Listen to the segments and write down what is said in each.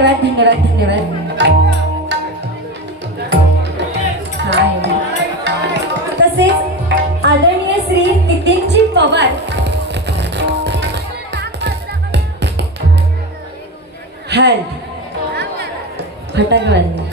धन्यवाद धन्यवाद हाय तसेच आदरणीय श्री नितीनजी पवार हाय फटाके वाजले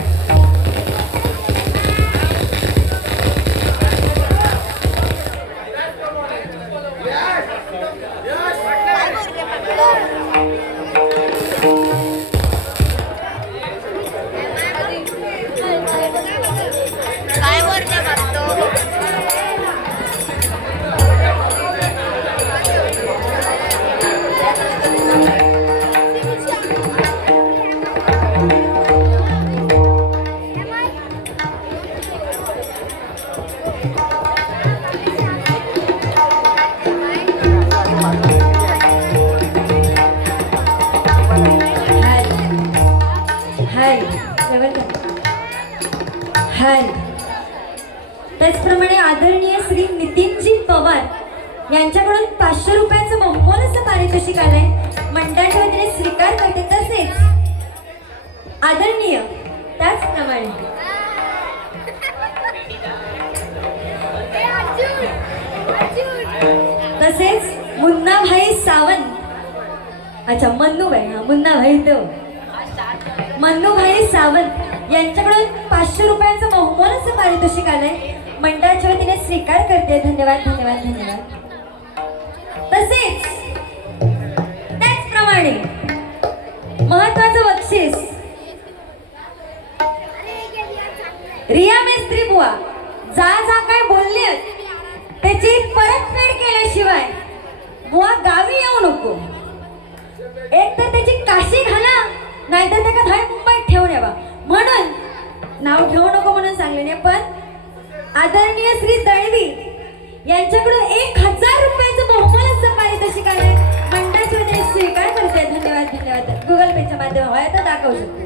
हाय त्याचप्रमाणे आदरणीय श्री नितीनजी पवार यांच्याकडून 500 रुपयाचं बहुमोलाचं पारितोषिक आलंय मंडळाच्या वतीने स्वीकार करते तसेच आदरणीय त्याचप्रमाणे तसेच मुन्नाभाई सावंत अच्छा मन्नूभाई हा मुन्नाभाई देव मन्नूभाई सावंत यांच्याकडून 500 रुपयाचं बहुमोलाचं पारितोषिक आलंय मंडळाच्या वतीने स्वीकार करते धन्यवाद धन्यवाद धन्यवाद तसेच त्याचप्रमाणे महत्वाचं बक्षीस रिया मेस्त्री बुवा जा जा काय बोलली त्याची परतफेड केल्याशिवाय बुवा गावी येऊ नको एक तर त्याची काशी घाला नाहीतर त्याला धाय मुंबईत ठेवून यावा म्हणून नाव ठेवू नको म्हणून सांगले नाही पण आदरणीय श्री दळवी यांच्याकडून 1000 रुपयाचं बहुमोलाचं पारितोषिक आलंय मंडळाच्या वतीने स्वीकार करते धन्यवाद धन्यवाद गुगल पेच्या माध्यमातून हवं तर दाखवू शकते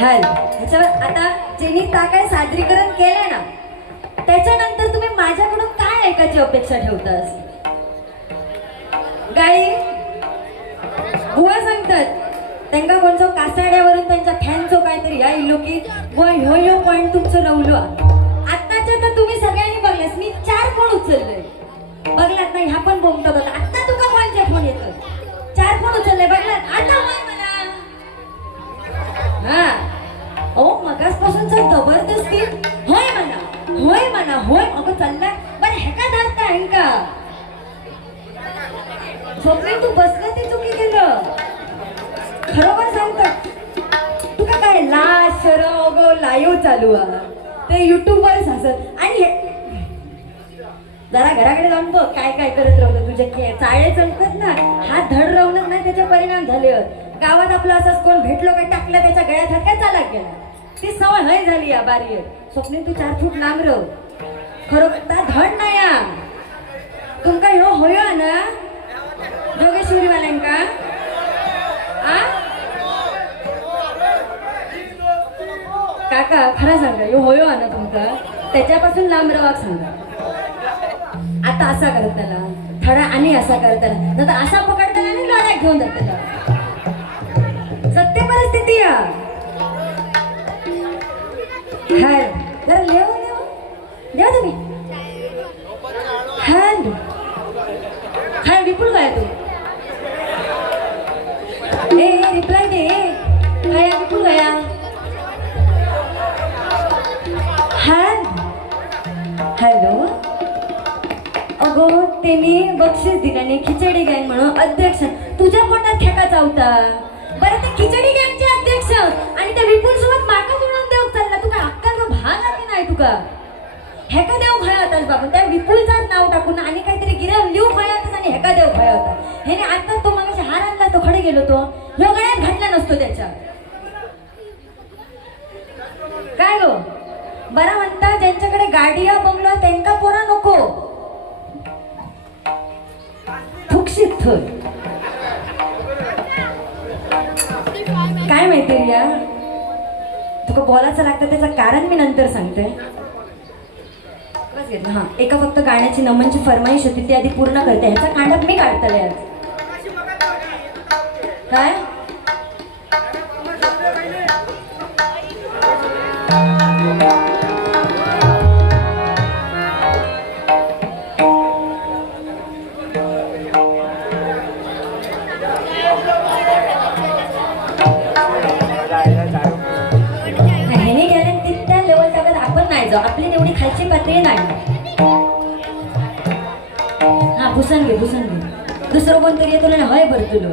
हाल ह्याच्यावर आता ज्यांनी काय सादरीकरण केलंय ना त्याच्यानंतर तुम्ही माझ्याकडून काय ऐकायची अपेक्षा ठेवतास गाडी बुवा सांगतात त्यांना कोणचं कासाड्यावरून त्यांच्या फॅनचं काहीतरी या इलो की बुवा ह्यो पॉईंट तुमचं रवलो आत्ताच्या तर तुम्ही सगळ्यांनी बघल्यास मी 4 फोन उचलले बघलात नाही हा पण बोलतो बघा आत्ता तुका कोणच्या फोन येतो 4 फोन उचलले बघलात आता होय म्हणा हा ओ मगासपासूनचा जबरदस्ती होय म्हणा होय अगं चालला बरं ह्याका धरता आहे का स्वप्ने तू बसला ते चुकी केलं खरोबर सांगतात तुका काय लाज शरम लाईव्ह चालू आहे ते युट्यूबवरच हसत आणि जरा घराकडे जाऊन बघ काय काय करत राहतं तुझे चाळे चलतात ना हात धड राहूनच नाही त्याचे परिणाम झाले गावात आपलं असंच कोण भेटलो काय टाकलं त्याच्या गळ्यात हात काय चालत गेला ती सवय हय झाली या बारी स्वप्ने तू 4 फूट लांब रव खरोखर धड नाही या तुमका ह्यो होय ना जोगेश्वरी वाल्यांका काका खरं सांगा यो होयो ना तुमका त्याच्यापासून लांब रवाक सांगा आता असा करत त्याला थोडा आणि असा करत त्याला नंतर असा पकडताना आणि लोण्यात घेऊन जात त्याला सत्य परिस्थिती या हाय जरा लेवा तुम्ही हाय विपुल काय तू रिप्लाय दे काय विपुल गया हॅलो अगो त्यांनी बक्षीस दिल्याने खिचडी गँग म्हणून अध्यक्ष तुझ्या पोटात खेका चावता बरं ते खिचडी गँगचे अध्यक्ष आणि त्या विपुल सोबत माका जुळून देऊ चालला तुका अक्कल भाग आली नाही तुका हेका देव भय होतास बाबा त्या विपुलचाच नाव टाकून आणि काहीतरी गिरव लिहू भय होतास आणि हेका देव भय होता ह्याने आता तो मगाशी हार आणला तो खडे गेलो तो ह्यो गळ्यात घातला नसतो त्याच्या काय गो बरं म्हणता ज्यांच्याकडे गाडी बंगलो त्यांका पोरा नको फुकशीत थोर काय माहिती रिया तुका बोलायचं लागतं त्याचं कारण मी नंतर सांगते हां एका फक्त गाण्याची नमनची फरमाईश होती ती आधी पूर्ण करते ह्याचा कांडप मी काढतले आज काय ह्याने गेल्या तिथल्या लेवलच्या आपण नाही जाऊ आपली तेवढी खालची पातळी नाही हा भूषण घे दुसरं कोणतरी येतो ना हय बरं तुला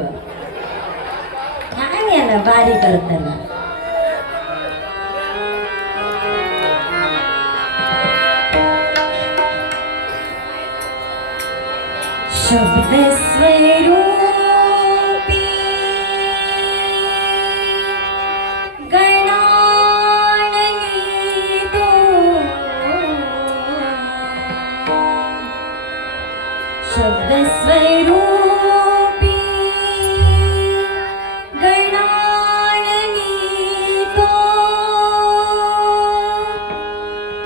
काय याला बारी करत त्याला शब्द स्वरूपी गणाननी तो शब्द स्वरूपी गणाननी तो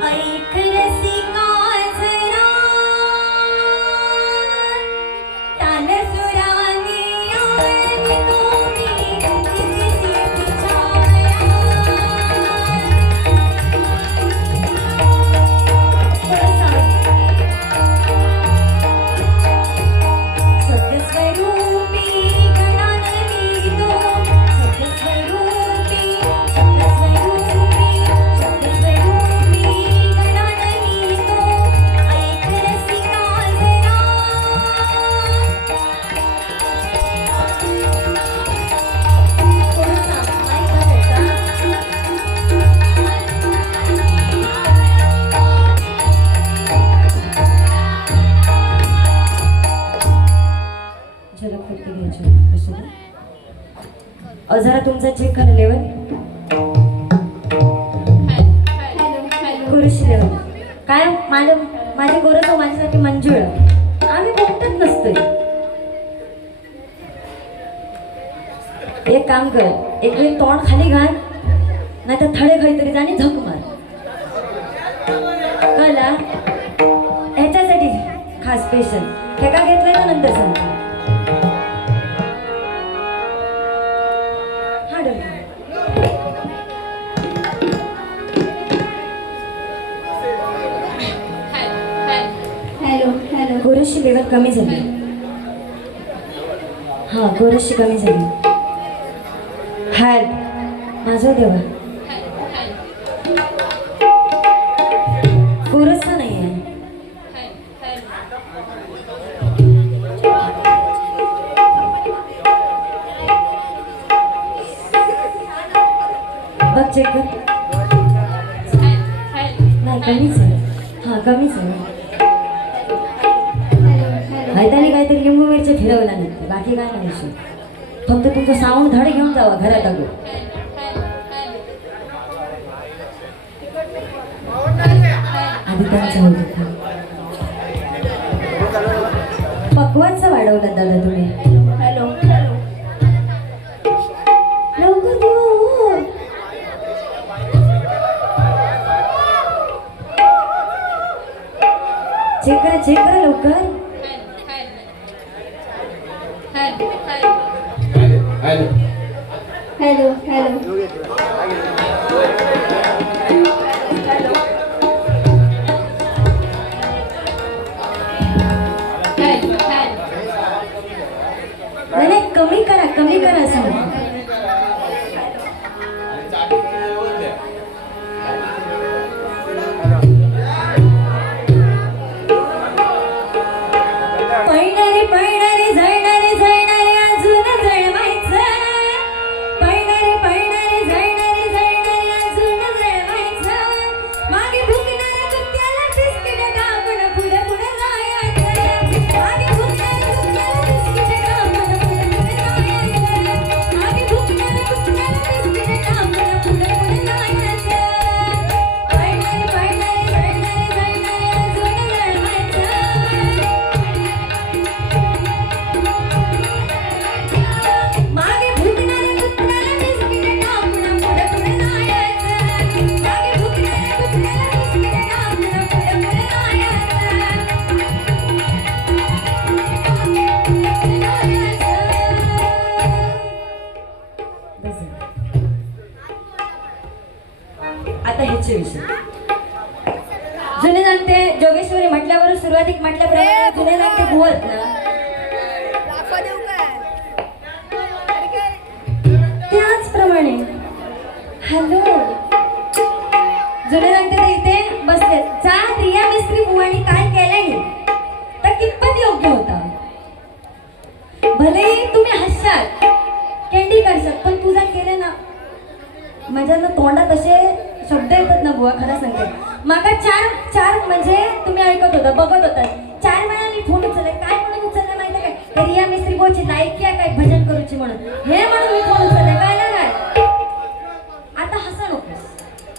ऐक रसिका जरा ताल सुराने आळवी तुम्ही किती स्वरूपी गणाननी तो शब्दस्वरूपी गणाननी तो ऐक रसिका जरा थोडंसं माईक वाजवता झलक फक्त घ्यायची असं जरा तुमचा चेक करा लेवल गोरशी लेवल काय माझे गोरस माझ्यासाठी मंजूळ आम्ही बोलतच नसतोय एक काम कर एक वेळ तोंड खाली घाल नाही तर थडे खाई तरी जाणे झक मार कळला ह्याच्यासाठी खास स्पेशल हे का घेतलंय का नंतर सांगतो गोरशी लेवल कमी झाली हा गोरशी कमी झाली हाल माझं देवा गोरसचा नाही आहे बघ चेक कर नाही कमीच आहे हा कमीच आहे हैतानी काहीतरी लिंबू मिरची फिरवला नाही बाकी काय नाही विषय फक्त तुमचं साऊंड धड घेऊन जावा घरात अगो आधी त्यांचं होतं पक्वाचं वाढवलं दादा तुम्ही हॅलो लवकर देऊ चेक करा लवकर हॅलो नाही कमी करा सांग पळणारे जळणारे अजून जळवायचं पळणारे जळणारे अजून जळवायचं मागे भुकणाऱ्या कुत्त्याला बिस्किट टाकून पुढं जायचं मागे भुकणाऱ्या कुत्त्याला बिस्किट टाकून पुढं जायचं मागे हॅलो जुने रंग ते इथे बसले. जा रिया मिस्त्री बुवानी काय केलंय तर कितपत योग्य होता. भले तुम्ही हसशाल कॅन्डी करशाल पण तुझा केलं ना माझ्या ना तोंडात असे शब्द येतात ना बुवा. खरं सांगते माका चार म्हणजे तुम्ही ऐकत होता बघत होता 4 वेळा मी फोन उचलले. काय म्हणून उचलले माहिती काय रिया मिस्त्री बुवाची लायकी आहे काय भजन करूची म्हणून हे म्हणून मी फोन उचलले. काय ना काय आता हसा नको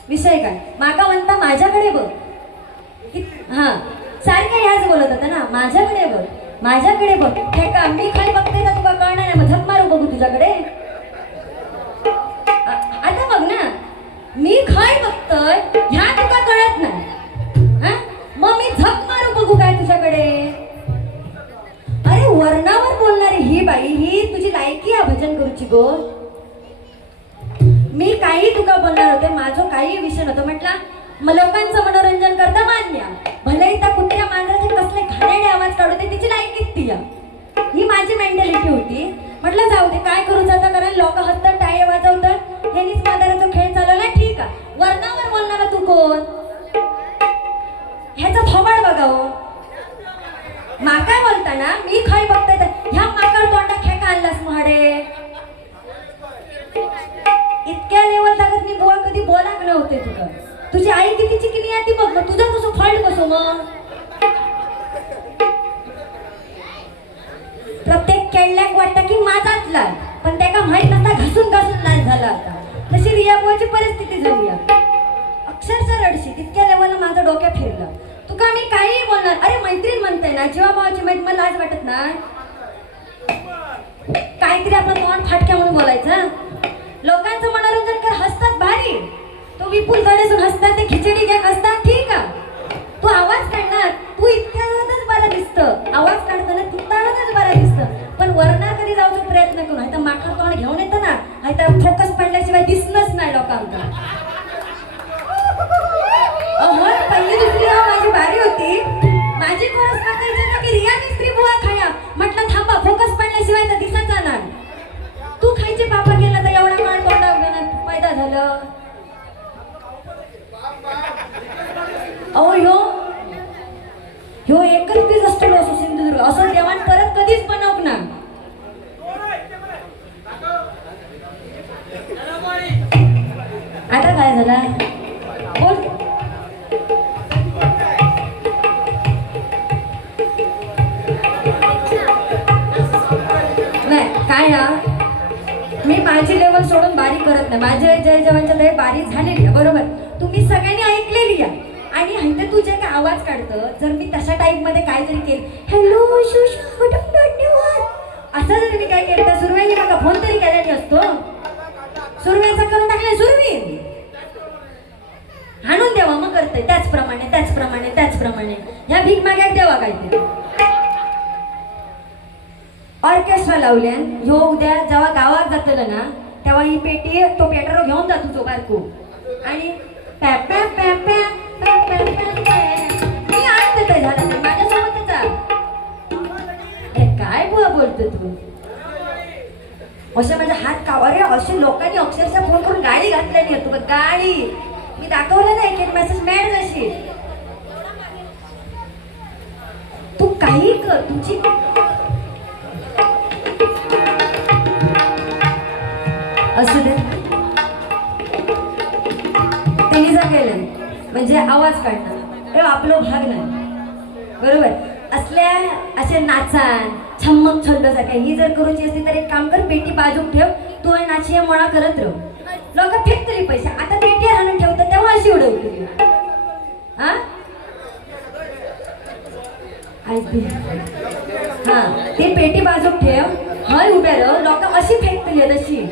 विषय काय माका म्हणता माझ्याकडे बघ. हा सारखे ह्याच बोलत होता ना माझ्याकडे बघ माझ्याकडे बघ. हे का मी खाली बघते का तुला कळणार नाही मग झक मारू बघू तुझ्याकडे. आता बघ ना मी खाय बघतोय ह्या तुका कळत नाही. हा मग मी झक मारू बघू काय तुझ्याकडे. अरे वर्णावर बोलणारी ही बाई ही तुझी लायकी आहे भजन करूची गो. मी काही तुका बोलणार होते माझं काही विषय नव्हतं. म्हटलं मग लोकांचं मनोरंजन करता मान्य भले त्या कुत्र्या मांजराचे कसले घाणेरडे आवाज काढू तिची लायकीच ती ही माझी मेंटॅलिटी होती. म्हटलं जाऊ दे काय करू जाता कारण लोक हसतात टाळे वाजवतात हेनीच मांजराचा खेळ चालवला ठीक आहे. वर्णावर बोलणारा तू कोण ह्याचा थोबाड बघावं. माका बोलताना मी खाय बघताय तर ह्या माकड तोंडा खेका आणलास महाडे. इतक्या लेवल जागत मी बुवा कधी बोलाक नव्हते तुला. तुझी आई किती चिकनी आहे ती बघ मग तुझं कसं फळ कसं मग. प्रत्येक केळल्याक वाटतं की माझाच लाल पण त्याका माहित नसता घासून घासून लाल झाला आता. तशी रिया बुवाची परिस्थिती झाली अक्षरशः रडशी. तितक्या लेवलला माझं डोक्यात फिरलं. तुका मी काही बोलणार अरे मैत्रीण म्हणते ना जीवा भावाची मैत्री मला लाज वाटत ना. काहीतरी आपलं तोंड फाटक्या म्हणून बोलायचं. लोकांचं मनोरंजन कर हसतात भारी. तो विपुल गणेसून हसतात ते खिचडी घ्या हसतात ठीक आहे. तू आवाज काढणार तू इतक्यातच बरा दिसतं. आवाज काढताना तितक्यातच बरा दिसतं पण वरना कधी जाऊचा प्रयत्न करू. हाय तर माखर तोंड घेऊन येतं ना हाय तर फोकस पडल्याशिवाय दिसणंच नाही लोकांना. पहिली दुसरी माझी बारी होती. माझी खरंच सांगायचं ना की रिया मिस्त्री बुवा खाया म्हटलं थांबा फोकस पडल्याशिवाय तर दिसत जाणार. तू खायचे पापा गेला तर एवढा काळ तोंडावर पैदा झालं. अहो ह्यो एकच पीस असतो असो सिंधुदुर्ग असं जेवण परत कधीच बनवक ना. आता काय झाला बोल. नाही काय ना मी माझी लेवल सोडून बारी करत नाही. माझे जय जवानच्या लय बारी झालेली आहे बरोबर. तुम्ही सगळ्यांनी ऐकलेली आहे आणि इथे तू जे काय आवाज काढतं जर मी तशा टाईप मध्ये काय जरी केलं हॅलो धन्यवाद असं जर मी काय केलं तर सुरवेनी मला फोन तरी केल्याने असतो. सुरवेचा करून टाकले सुरवी हाणून द्यावा मग करते त्याचप्रमाणे ह्या भीक माग्याक द्यावा काहीतरी. ऑर्केस्ट्रा लावल्यान ह्यो उद्या जेव्हा गावात जातलं ना तेव्हा ही पेटी तो पेटरो घेऊन जातो तो बारको आणि मी आणते काय झालं ते माझ्यासोबतच. काय बुवा बोलतो तू असे माझे हात कावारे असे लोकांनी अक्षरशः फोन करून गाडी घातलेली आहे. तुला गाडी मी दाखवलं नाही एक मेसेज मॅड जशी. तू काही कर तुझी असू दे त्यांनी जा केलं म्हणजे आवाज काढणं हे आपलं भाग नाही बरोबर. असल्या असे नाचान छम्मक छंदसारख्या ही जर करूची असती तर एक काम कर पेटी बाजूक ठेव तू आणि नाची मळा करत राहू. लोक फेकतली पैसे आता पेटी आणून ठेवतात तेव्हा अशी उडवली. हा हा ती पेटी बाजूक ठेव हय उभ्या राह लोक अशी फेकतली तशी.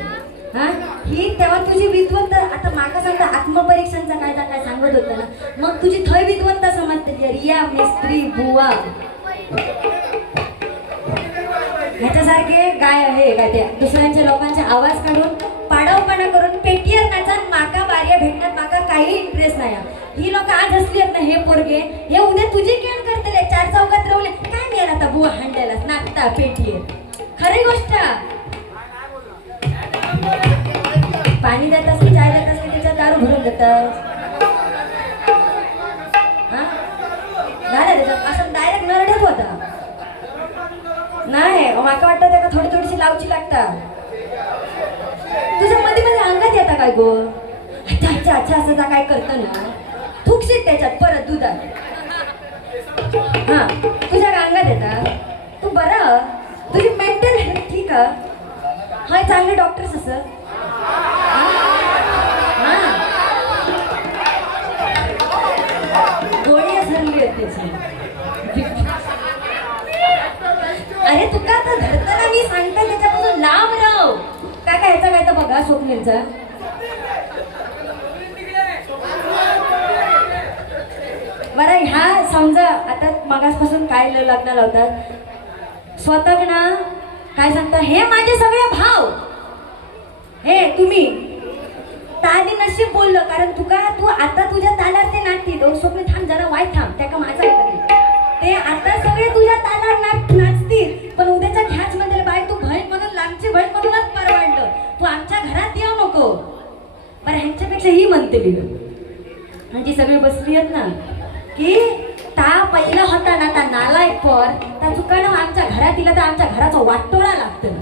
हा ही तेव्हा तुझी विद्वत्त आता माका सांगता आत्मपरीक्षांचा कायदा काय सांगत होता ना मग तुझी थय विद्वत्ता समजते रिया मिस्त्री बुवा ह्याच्यासारखे गाय आहे काय त्या दुसऱ्यांच्या लोकांचे आवाज काढून पाडावपणा करून पेटीवर नाचान माका बार्या भेटण्यात माका काही इंटरेस्ट नाही. ही लोक आज हसली आहेत ना हे पोरगे हे उद्या तुझी केण करतले 4 चौकात रवले काय मिळेल आता बुवा हांड्यालाच नाचता पेटीवर. खरी गोष्ट पाणी देत असली चाय देत असली देतात झालं त्याच्यात असं डायरेक्ट नरडत होता नाही माका वाटतं त्याला थोडी थोडीशी लावची लागतात तुझ्या मध्ये मध्ये अंगात येता काय गो अच्छा अच्छा अच्छा असं काय करतं ना थुकशीत त्याच्यात परत दुधात हा तुझ्या अंगात येतात तू बरं तुझी मेंटल हेल्थ ठीक आहे हाय चांगले डॉक्टर्स असं गोळी असली त्याची अरे तुका आता धरताना मी सांगते त्याच्यापासून लांब राव काय काय ह्याचा काय तर बघा स्वप्नीलचा बरं ह्या समजा आता मगासपासून काय लग्न लावतात स्वतः ना काय सांगता हे माझे सगळे भाव हे तुम्ही ताली नशीब बोललं कारण तुका तू आता तुझ्या तालात ते नाचतील स्वप्न थांब जरा वाईट थांब त्या का माझा ते आता सगळे तुझ्या तालात नाचतील पण उद्याच्या ह्याच मध्ये बाय तू बहीण म्हणून लांबची बहीण म्हणूनच परवाडलं तू आमच्या घरात येऊ नको बरं ह्यांच्यापेक्षा ही म्हणते मी म्हणजे सगळी बसली आहेत ना की ता पहिला होता ना ता नालायक पर त्या चुकानं आमच्या घरात दिला तर आमच्या घराचा वाटोळा लागतं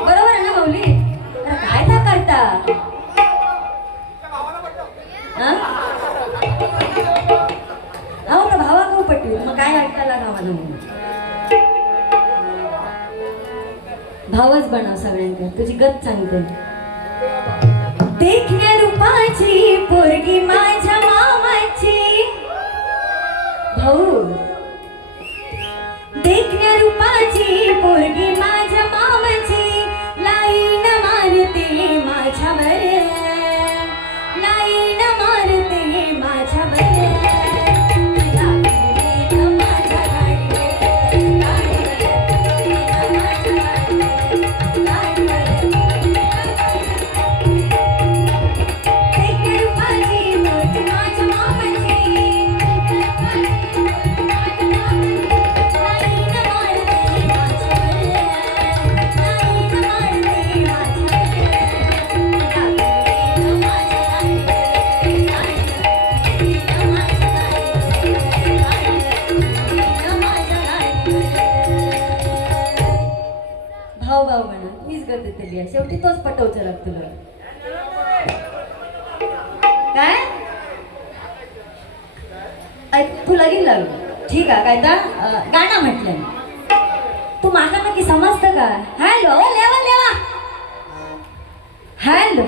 बरोबर आहे ना माऊली काय ना करता हो तर भावा गो पटू मग काय ऐकायला गावाला भावच बनव सगळ्यांकडे तुझी गत सांगते देखण्या रूपाची पोरगी माझ्या मामाची भाऊ देखण्या रूपाची पोरगी माझ्या मामाची लाईन मारते माझ्यावर लाईन मारते माझ्यावर शेवटी तोच पटवचा लाग तुला काय ऐकू लागेल लागलं ठीक आहे काय तर गाणं म्हटलं तू माका नक्की समजतं का हॅलो लेवा लेवा हॅलो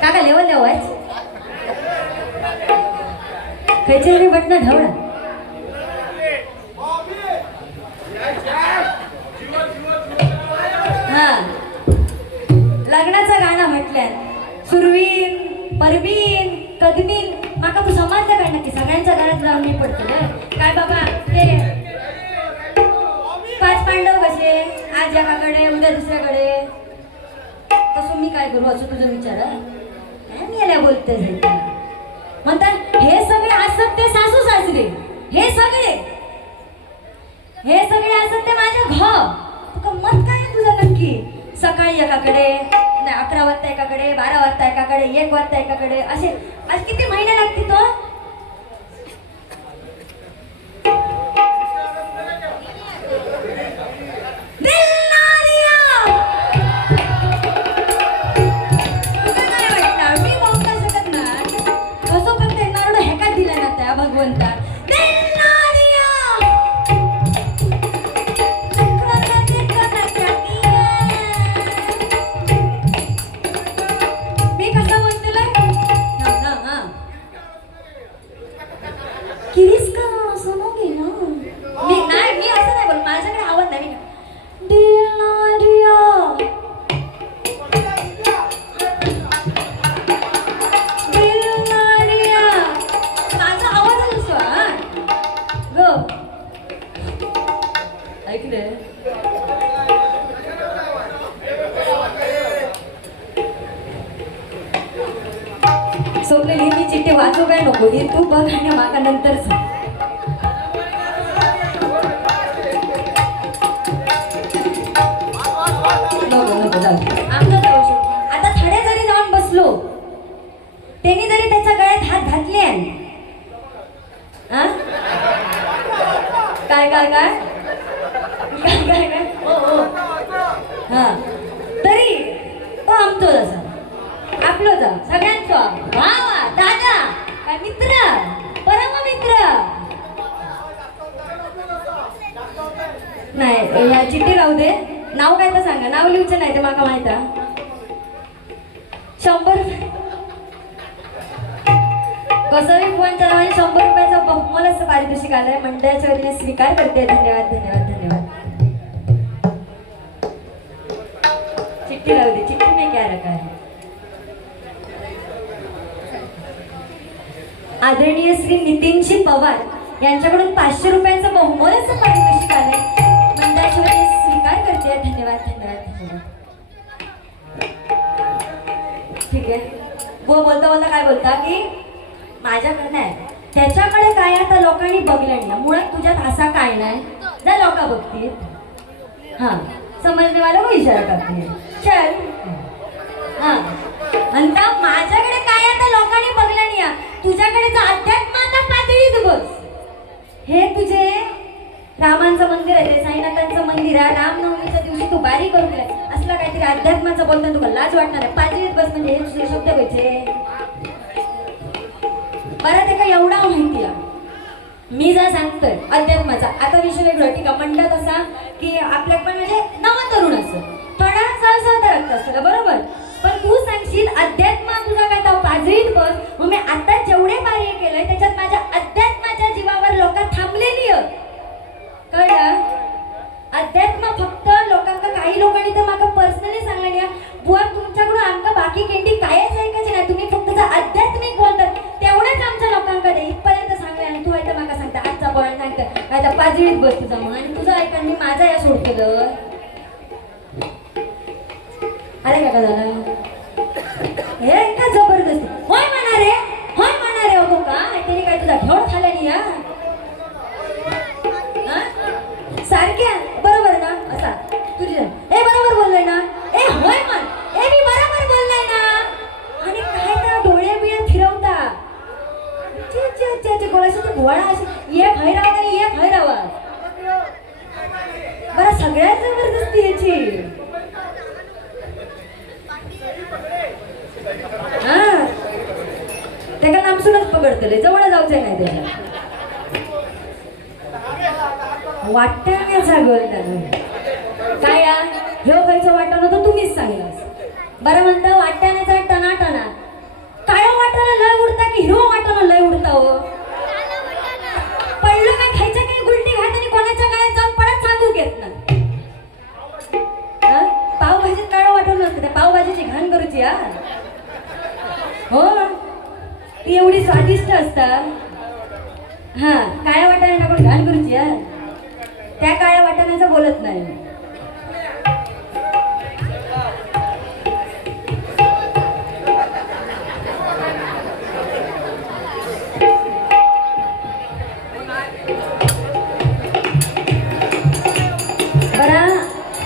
काका लेवल लेवायच खैचे बटणं ढवळा हा लग्नाचं गाणं म्हटल्यात सुरवीन परवीन कदमीन माका तू समजलं काय नक्की सगळ्यांच्या घरात जाऊन मी पडतो काय बाबा ते 5 पांडव कसे आज एकाकडे उद्या दुसऱ्याकडे तसं मी काय करू असं तुझं विचार काय मी याला बोलते म्हणतात हे सगळे असत ते सासू सासरे हे सगळे असत ते माझ्या घर तुका मत काय तुझं नक्की सकाळी एकाकडे 11 वाजता एकाकडे 12 वाजता एकाकडे 1 वाजता एकाकडे असे आज किती महिने लागतील तो मी बोलता शकत नाही कसं पण ते नारळ हेकाच दिला ना त्या भगवंता सोडलेली मी चिठ्ठी वाचू काय नको ही तू बघ आणि मागा नंतर नको नको आता थोड्या काय काय हो हो हा तरी तो आमचो जसा आपलो जा सगळ्यांचो वा वा दादा काय मित्र परम मित्र नाही या चिठ्ठी राहू दे नाव काय तर सांगा नाव लिहूचं नाही ते माका माहित 100 कसंही फोन चालवाने 100 रुपयाचा बहुमोलाच पारितोषिक आलाय मंडळाच्या वतीने स्वीकार करते धन्यवाद धन्यवाद धन्यवाद चिठ्ठी राहू दे चिठ्ठी में क्या रखा है आदरणीय श्री नितीनजी पवार यांच्याकडून 500 रुपयांचं बहुमोलाच पारितोषिक आलंय मंडळाच्या वतीने स्वीकार करते धन्यवाद धन्यवाद धन्यवाद ठीक आहे वो बोलता बोलता काय बोलता की माझ्याकडे नाही त्याच्याकडे काय आता लोकांनी बघलं ना मुळात तुझ्यात असा काय नाही जा लोक बघतील हा समजणे मला को इशारा करते चल हा म्हणता माझ्याकडे काय आता लोकांनी बघलं नाही तुझ्याकडे तर अध्यात्माच्या पातळीत बस हे तुझे रामांचं मंदिर आहे ते साईनाथांचं मंदिर आहे रामनवमीच्या दिवशी तू बारी करून दिलाय असला काहीतरी अध्यात्माचं बोलताना तुला लाज वाटणार आहे पातळीत बस म्हणजे हे तुझे शब्द व्हायचे बरं ते का एवढा माहिती आहे मी जा सांगतोय अध्यात्माचा आता विषय वेगळा ठीक आहे म्हणतात असा की आपल्या पण म्हणजे नवा तरुण असं थोडा सहसा रक्त असतं बरोबर पण तू सांगशील अध्यात्म तुझा काय तर पाजळीत बस मग मी आता जेवढे कार्य केलंय त्याच्यात माझ्या अध्यात्माच्या जीवावर लोक थांबलेली कळलं अध्यात्म फक्त लोकांना काही लोकांनी तर मला पर्सनली सांगलं नाही बुवा तुमच्याकडून आमका बाकी केंटी कायच ऐकायचे नाही तुम्ही फक्त आध्यात्मिक बोलतात तेवढंच आमच्या लोकांकडे इथपर्यंत सांगले आणि तू आहे मला सांगता आजचा बोलायला सांगतं काय तर पाजळीत बस तुझा म्हणून आणि तुझं ऐका मी माझा या सोडतो अरे काय झालं हे का जबरदस्ती होय म्हणा रे हो का त्यांनी काय तुझा घेऊन खाल्ला नाही सारख्या बरोबर ना असा तुझी ए बरोबर बोललोय ना ए होय म्हण ए मी बरोबर बोललोय ना आणि काय तर डोळे बिळे फिरवता कोणाशी ते भोळा अशी एक हय राहा आणि एक हय राहा बरं सगळ्यात जबरदस्ती याची हा त्याला नामसूनच पकडतले जवळ जाऊचं नाही त्याच्या वाटण्याचा गोल काय ह्यो खायचं वाटणं तर तुम्हीच सांगलास बरं म्हणता वाटण्याचा टना टना काय वाटायला लय उडता की हिरो वाटायला लय उडता हो पडलं काय खायचं काही गुलटी घात आणि कोणाच्या गळ्यात जाऊन परत सांगू घेत ना पावभाजीत काळं वाटवलं नसतं त्या पावभाजीची घाण करूची हो ती एवढी स्वादिष्ट असता हा काळ्या वाटाण्याला आपण घाण करूची त्या काळ्या वाटाण्याचं बोलत नाही बरं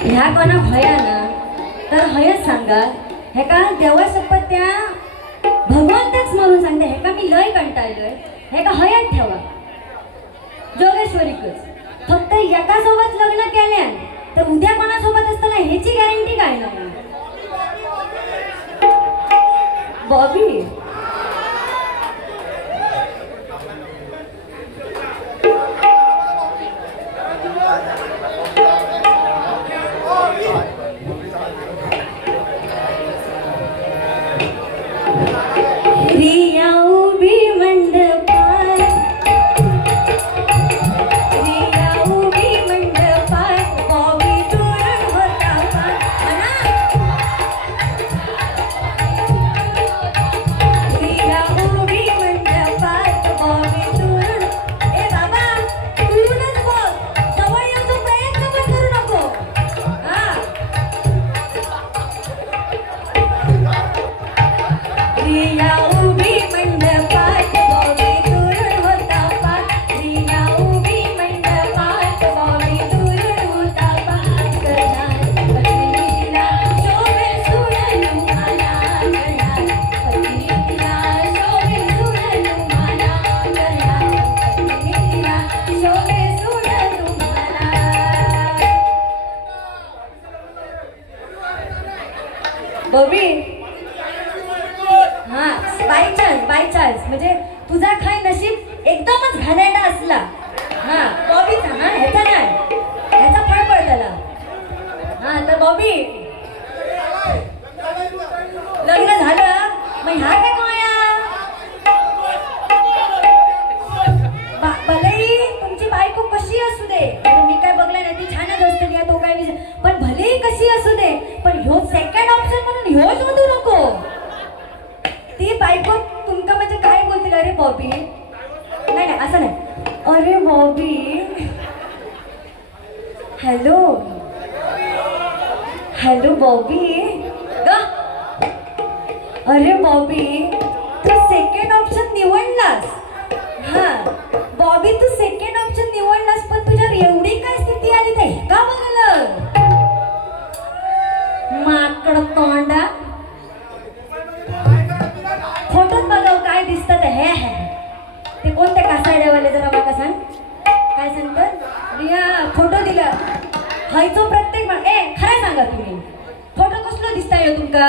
ह्या कोणा हया ना तर हयच सांगा हे का देवा शपथ त्या भगवंतच म्हणून सांगते हे का मी लय कंटाळलोय हे का हयात ठेवा जोगेश्वरीकच फक्त एकासोबत लग्न केल्यान तर उद्या कोणासोबत असताना ह्याची गॅरंटी काय ना बॉबी रिया उभी मंडपात बॉबी तोरण होता बॉबी हा बाय चान्स म्हणजे तुझा काय नशीब एकदमच घाणेरडा असला हा बॉबीचा हा ह्याचा नाही ह्याचा फळ पड त्याला हा तर बॉबी लग्न झालं मग ह्या काय कोया भलेही तुमची बायको कशी असू दे मी काय बघलं नाही ती छानच असते या तो काय विषय पण भलेही कशी असू दे पण ह्यो सेकंड ऑप्शन म्हणून ह्योच म्हणू नको ती बायको तुमका म्हणजे काय बोलतील अरे बॉबी नाही नाही असं नाही अरे बॉबी हॅलो बॉबी अरे बॉबी तू सेकंड ऑप्शन निवडलास हा बॉबी तू सेकंड ऑप्शन निवडलास पण तुझ्यावर एवढी काय स्थिती आली ते का बघलं माकड तोंडा फोटोत बघाव काय दिसतं ते कोणत्या कासाड्यावाले जरा मला सांग काय सांगतात रिया फोटो दिला हायचो प्रत्येक खरं सांगा तुम्ही फोटो कसलो दिसताय तुमका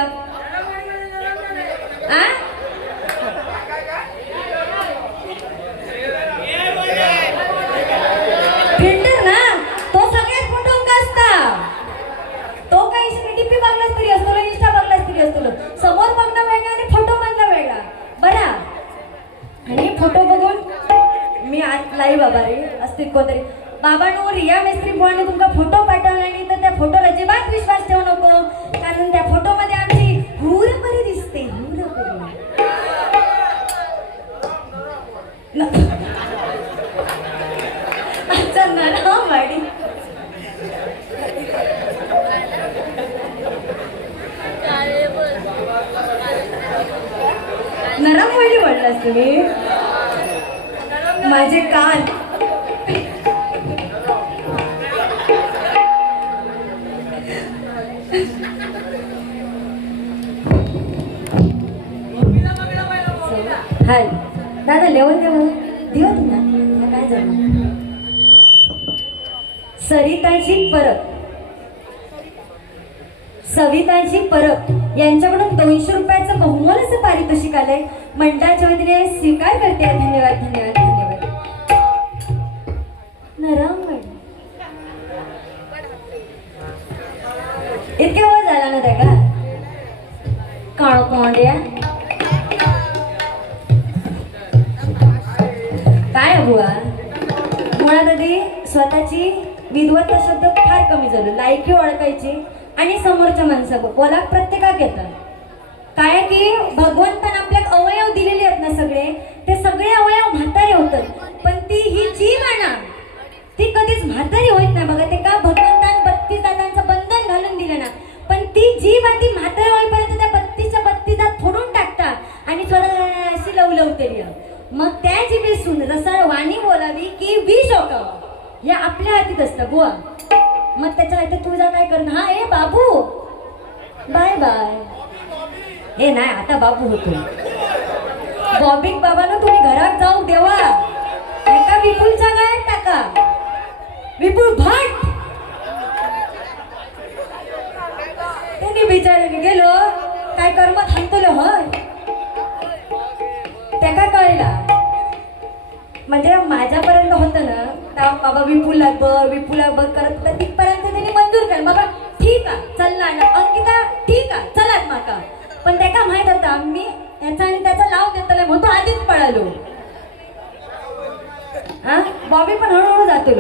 आ फिल्टर ना तो सगळ्यात फोटो का असता तो काही डीपी बघलास तरी असतो इंस्टा बघलास तरी असतो समोर बघणं वेगळा आणि फोटो बघणं वेगळा बरा आणि फोटो बघून मी आज लाईव्ह बाबा रे असतील कोणतरी बाबांनो रिया मेस्त्री बुवाने तुमका फोटो पाठवला नाही तर त्या फोटोवर अजिबात विश्वास ठेवू नको कारण त्या फोटोमध्ये आमची हुरपरी दिसते हुरपरी अच्छा नरम वाडी नरम वाडी बोललास तुम्ही माझे कान हाय दादा लेवल देव तुम्हाला काय झालं सविताजी परब यांच्याकडून 200 रुपयाचं बहुमोल असं पारितोषिक आलंय मंडळाच्या वतीने स्वीकार करते धन्यवाद धन्यवाद धन्यवाद नरम इतके वेळ झाला ना त्या का काळ कोंड्या काय बुवा मुळात आधी स्वतःची विद्वत्ता शब्द फार कमी झालं लायकी ओळखायची आणि समोरच्या माणसा बोला प्रत्येकाक येतात काय की भगवंताने आपल्याला अवयव दिलेले आहेत ना सगळे ते सगळे अवयव म्हातारे होतात पण ती ही जीव आहे ना ती कधीच म्हातारी होत नाही बघा ते का भगवंतान 32 दातांचं बंधन घालून दिलं ना पण ती जीव आहे ती म्हातारी होईपर्यंत त्या 32 दात फोडून टाकता आणि स्वतः अशी लवलवते मग त्या जिभेसून रसाळ वाणी बोलावी की विष ओकावं हे आपल्या हातीत असतं बुवा मग त्याच्या हातात तुझा काय करणं हा ए बाबू बाय बाय हे नाही आता बाबू होतो बॉबिक बाबांनो तुम्ही घरात जाऊ देवा एका विपुलच्या गळ्यात टाका विपुल भट त्यांनी बिचाराने गेलो काय कर्म थांबतलो होय त्या काय कळला म्हणजे माझ्यापर्यंत होतं ना त्या बाबा विपुला बघ करत होता तिथपर्यंत त्यांनी मंजूर केलं बाबा ठीक आहे चलला ना अंकिता ठीक आहे चलात माका पण त्या का माहित होता मी याचा आणि त्याचा लाव घेतला म्हणून तो आधीच पळालो हा बॉबी पण हळूहळू जातो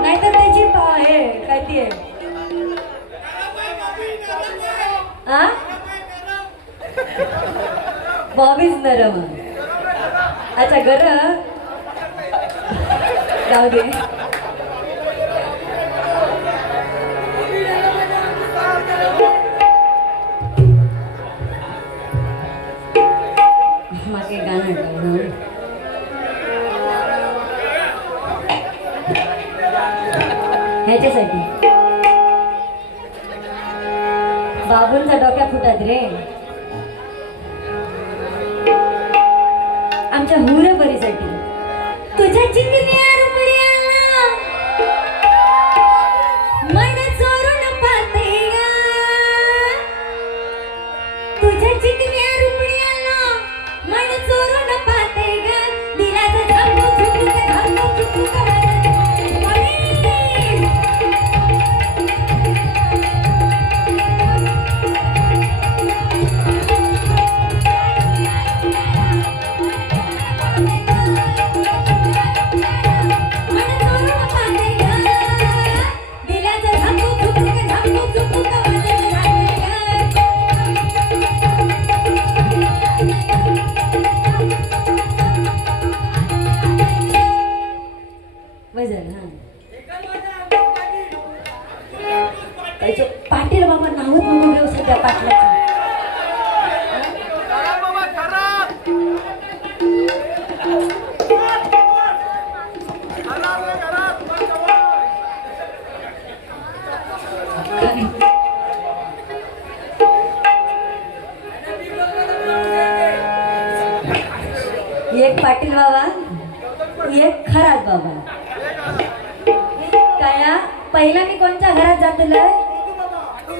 नाहीतर त्याची हे काय ती आहे हा बॉबीच नरम अच्छा गरम जाऊ दे मागे गाणं ह्याच्यासाठी बाबूंचा डोक्या फुटात रे आमच्या हुरेपरीसाठी तुझ्या चिंगल्या रुपड्याला मन चोरून पाहते त्याचे पाटील बाबा नावच नको घेऊ सध्या पाटलाचं. एक पाटील बाबा एक खराज बाबा. काय पहिला मी कोणत्या घरात जातलं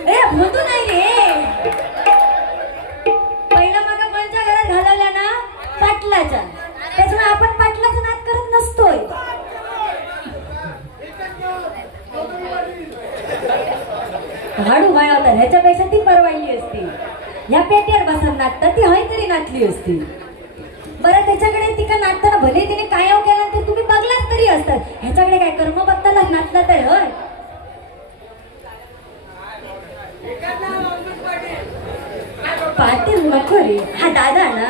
ए म्हणतो नाही रे. पहिला मला कोणत्या घरात घालवल्या ना पाटलाच्या. त्याच्यामुळे आपण पाटलाचा नाद करत नसतोय. हाडू बाया होता ह्याच्यापेक्षा ती परवाडली असती. या पेट्यावर बसून नाचता ती हय तरी नाचली असती. बरं त्याच्याकडे तिका नाचताना भले तिने काय केला ते तुम्ही बघलाच तरी असतात. ह्याच्याकडे काय कर्म बघताना नाचला तर होय. पाटील नको रे हा दादा ना.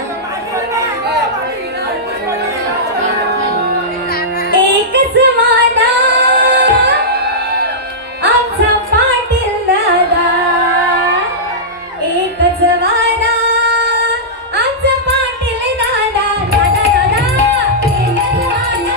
एकच वादा आमचा पाटील दादा. एकच वादा आमचा पाटील दादा. दादा दादा एकच वादा.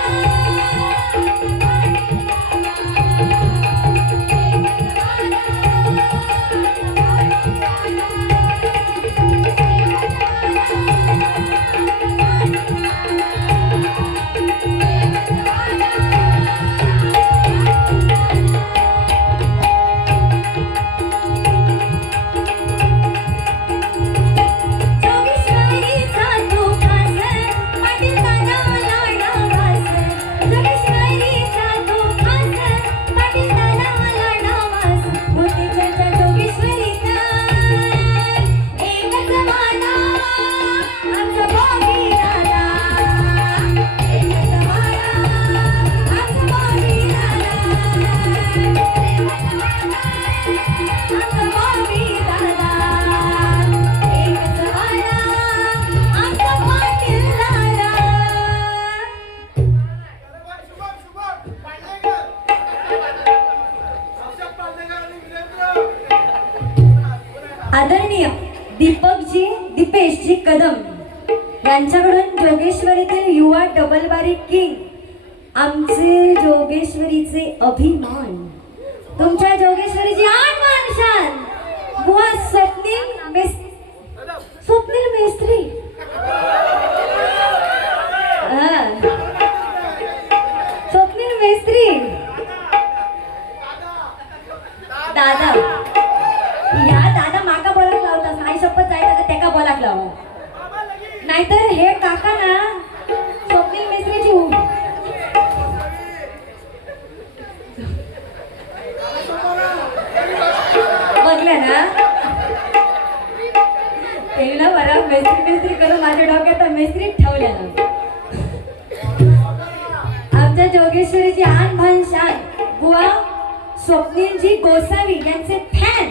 आदरणीय दीपकजी दीपेशजी कदम यांच्याकडून जोगेश्वरीतील युवा डबलबारी किंग आमचे जोगेश्वरीचे अभिमान. तुमच्या जोगेश्वरीची आठ मानशान बुवा स्वप्नील मेस्त्री. स्वप्नील मेस्त्री दादा. या दादा माका बोलाक लावतास. आई शपथ जायचं तर त्याका बोलाक लाव. नाहीतर हे काका ना स्वप्नील मेस्त्रीची बघल्या ना. ते ना बरं मेस्त्री करून माझ्या डोक्यात मेस्त्री ठेवल्या ना. आमच्या जोगेश्वरीची आन भान शान बुवा स्वप्नीलजी गोसावी यांचे फॅन.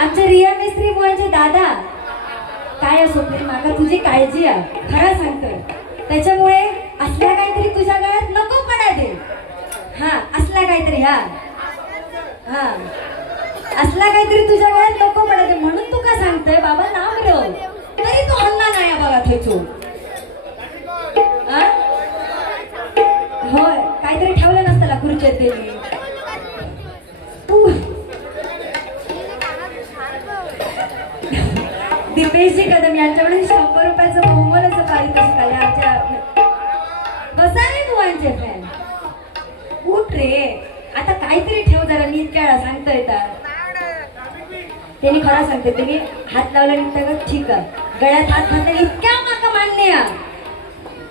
आमच्या रिया मेस्त्री बुवांचे दादा. काय स्वप्नील माका तुझी काळजी आहे खरं सांगतोय. त्याच्यामुळे असल्या काहीतरी तुझ्या गळ्यात नको पडा दे. हा असला काहीतरी हा हा असला काहीतरी तुझ्या गळ्यात नको पडा दे म्हणून तू का सांगतोय बाबा नाव मिळव तरी तू हल्ला नाही बघा खेचू. होय काहीतरी ठेवलं नसतं खुर्चीत देवी. दीपेशजी कदम यांच्याकडून 100 रुपयाचं बहुमोलाचं पारितोषिक आले. आमच्या बसावे बुवांचे फॅन. उठ रे आता काहीतरी ठेव जरा. नीट काय सांगता येतात त्यांनी खरा सांगते. त्यांनी हात लावला निघता ठीक आहे. गळ्यात हात घातले इतक्या माका मान्य.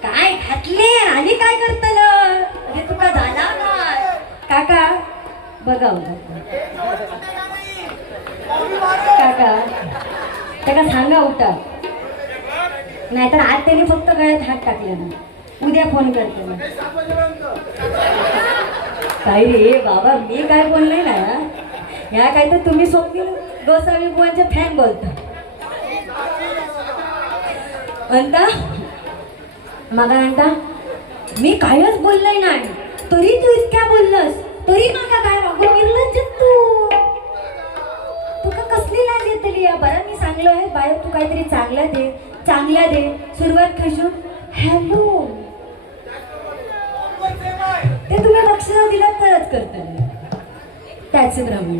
काय घातले आणि काय करतल हे तुका झाला काका बघा. काका त्याला सांगा उठा. नाहीतर आज त्यांनी फक्त गळ्यात हात टाकले ना. उद्या फोन करते ना. काय रे बाबा मी काय बोलले ना. ह्या काय तर तुम्ही स्वप्नील गोसावी बुवांचे फॅन बोलता म्हणता. मग म्हणता मी कायच बोललोय नाही तरी तू इतक्या बोललस. तरी माका काय वागून निर्लज्ज तू तुका कसली लाज येतली या बरं मी सांगलो आहे बाहेर तू काहीतरी चांगला दे सुरुवात खशून हॅलो ते तुम्ही लक्ष दिलात तरच करतले त्याचे द्रव्य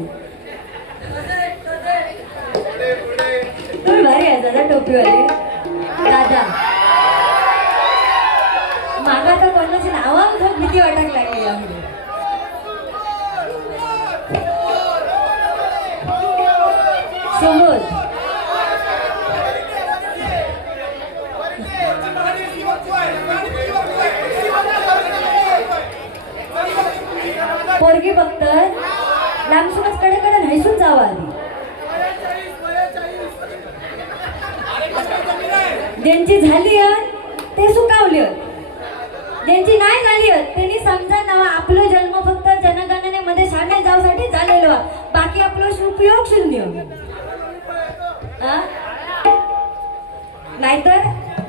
तुम्ही भारी आहे दादा टोपीवाले दादा मागा तर कोणाची नावात खूप भीती वाटायला लागली यामध्ये समोर पोरगी फक्त लांबसूनच कडे न्हायसून जावं आधी ज्यांची झाली ते सुकावली ज्यांची नाही झाली त्यांनी समजा ना आपलो जन्म फक्त जनगणनेमध्ये शामिल जाऊसाठी झालेलो बाकी आपलो उपयोग शून्य नाहीतर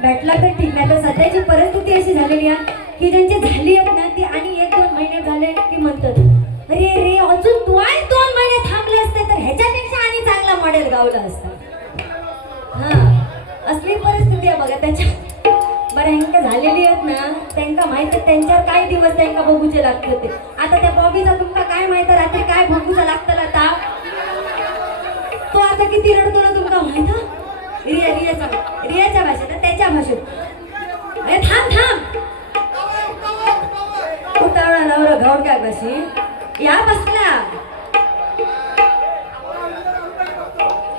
भेटला तर ठीक नाही तर सध्याची परिस्थिती अशी झालेली आहे की ज्यांची झाली आहेत ना ती आणि 1-2 महिने झाले की म्हणतात अरे रे अजून 2 महिने थांबले असते तर ह्याच्यापेक्षा आणि चांगला मॉडेल गावला असता असली परिस्थिती आहे बघा त्याच्या बरं ह्यांका झालेली आहेत ना त्यांना माहित आहे त्यांच्यावर काय दिवस त्यांना बघूचे लागते ते आता त्या बॉबीचा तुमका काय माहित रात्री काय बघूचा लागतं आता तो आता किती रडतो ना तुमका माहित रियाच्या भाषेत त्याच्या भाषेत अरे थांब उतावळा नवरा घाऊन काय भाषी या बसला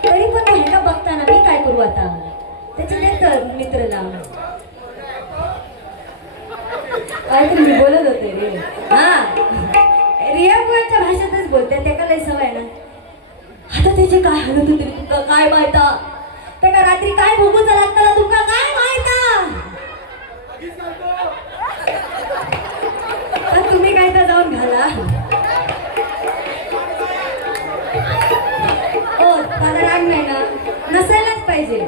तरी पण ह्यांना बघताना मी काय करू आता त्याच्या मित्रला काहीतरी मी बोलत होते रे रिया बुवाच्या भाषेतच बोलते त्याला लय सवय ना आता त्याचे काय हालत होते तुमका काय माहिता त्याला रात्री काय भोगूचा लागताना तुमका काय माहिता तुम्ही काय तर जाऊन घाला ओ मला राग नाही ना नसायलाच पाहिजे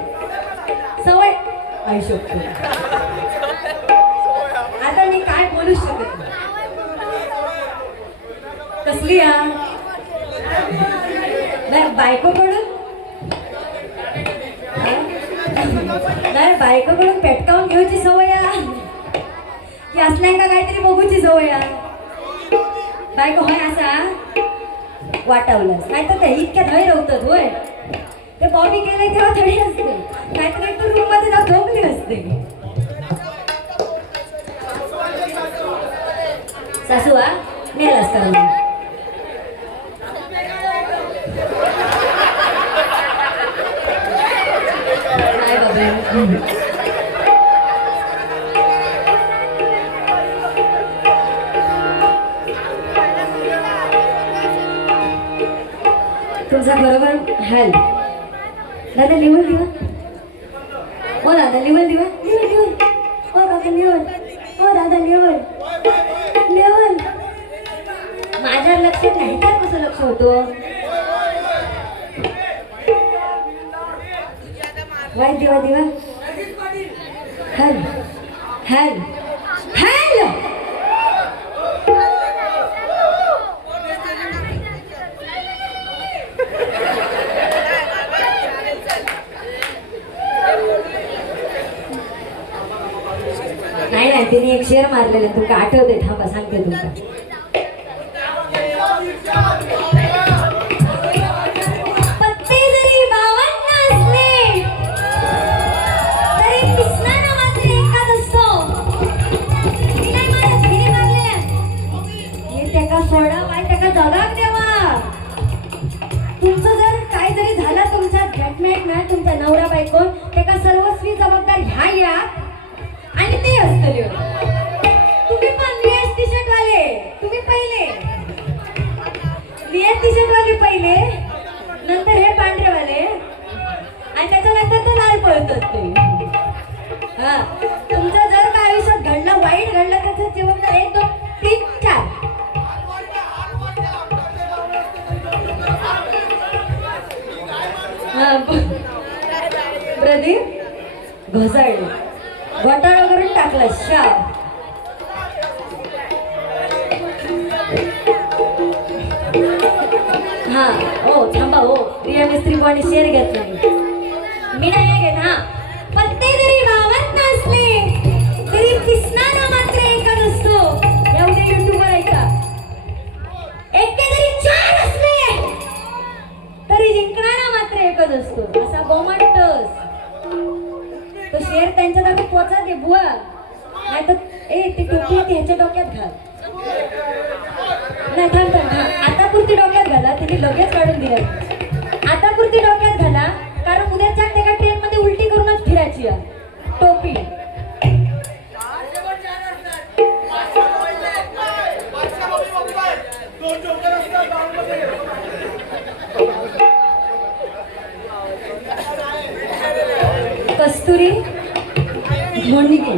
सवय आई शकतो आता मी काय बोलू शकत कसली बायकोकडून नाही बायकोकडून पेटकावून घेऊची सवय की असल्या का काहीतरी बघूची सवय बायको होय असा वाटावलंच नाही तर ते इतक्या धैर्य होतात होय ते बॉबी केले तेव्हा थोडी असते नाहीतर एक रूम मध्ये जाऊन झोपली असते सासू नेलास करा नाही बाबा तुमचा बरोबर हॅल दादा लिहून दिवा ओ दादा लिहून दिवा लिहून ओ दादा लिहून ओ दादा लिहून माझ्या लक्षात नाही तर कसं लक्ष होतो वाईट दिवा दिवा हॅल हॅल हॅल नाही तिने एक शेअर मारलेला तुमका आठवते थांबा सांगते तुमका पत्ते जरी 52 असले तरी किसना मात्र एकाच असतो तिने मारलेला हे त्याका सोडा माय त्याका जगाक देवा तुमचं जर काय जरी झालं तुमच्या जजमेंट ना तुमच्या नवरा बायको त्याका सर्वस्वी जबाबदार ह्या या आणि ते असतले तुम्ही पण नियत टी शर्ट वाले तुम्ही पहिले नियत टी शर्ट वाले पहिले नंतर हे पांढरे वाले आणि त्याच्यानंतर ते लाल पळतात ते तुमचं जर काय आयुष्यात घडलं वाईट घडलं त्याचं जबाबदार 1 2 3 4 प्रदीप घोसाळले घोटाळा करून टाकला शाव हा हो थांबा हो, रिया मिस्त्री बुवाने शेर घेतला मी नाही घेत. हा पत्ते जरी गावात नसले तरी पिसणारा मात्र एकच असतो. एवढे युट्यूबवर ऐका. एके जरी चार असले तरी जिंकणारा मात्र एकच असतो. असा गोमाटस तो शेर त्यांच्या जागी पोचा दे बुवा, नाही तर ए ती टोपी ती ह्याच्या डोक्यात घाल. नाही थांब थांब, आता पुरती डोक्यात घाला, तिने लगेच काढून दिल्या. आता पुरती डोक्यात घाला, कारण उद्याच्या एका ट्रेन मध्ये उलटी करूनच फिरायची टोपी. कस्तुरी धोंडिके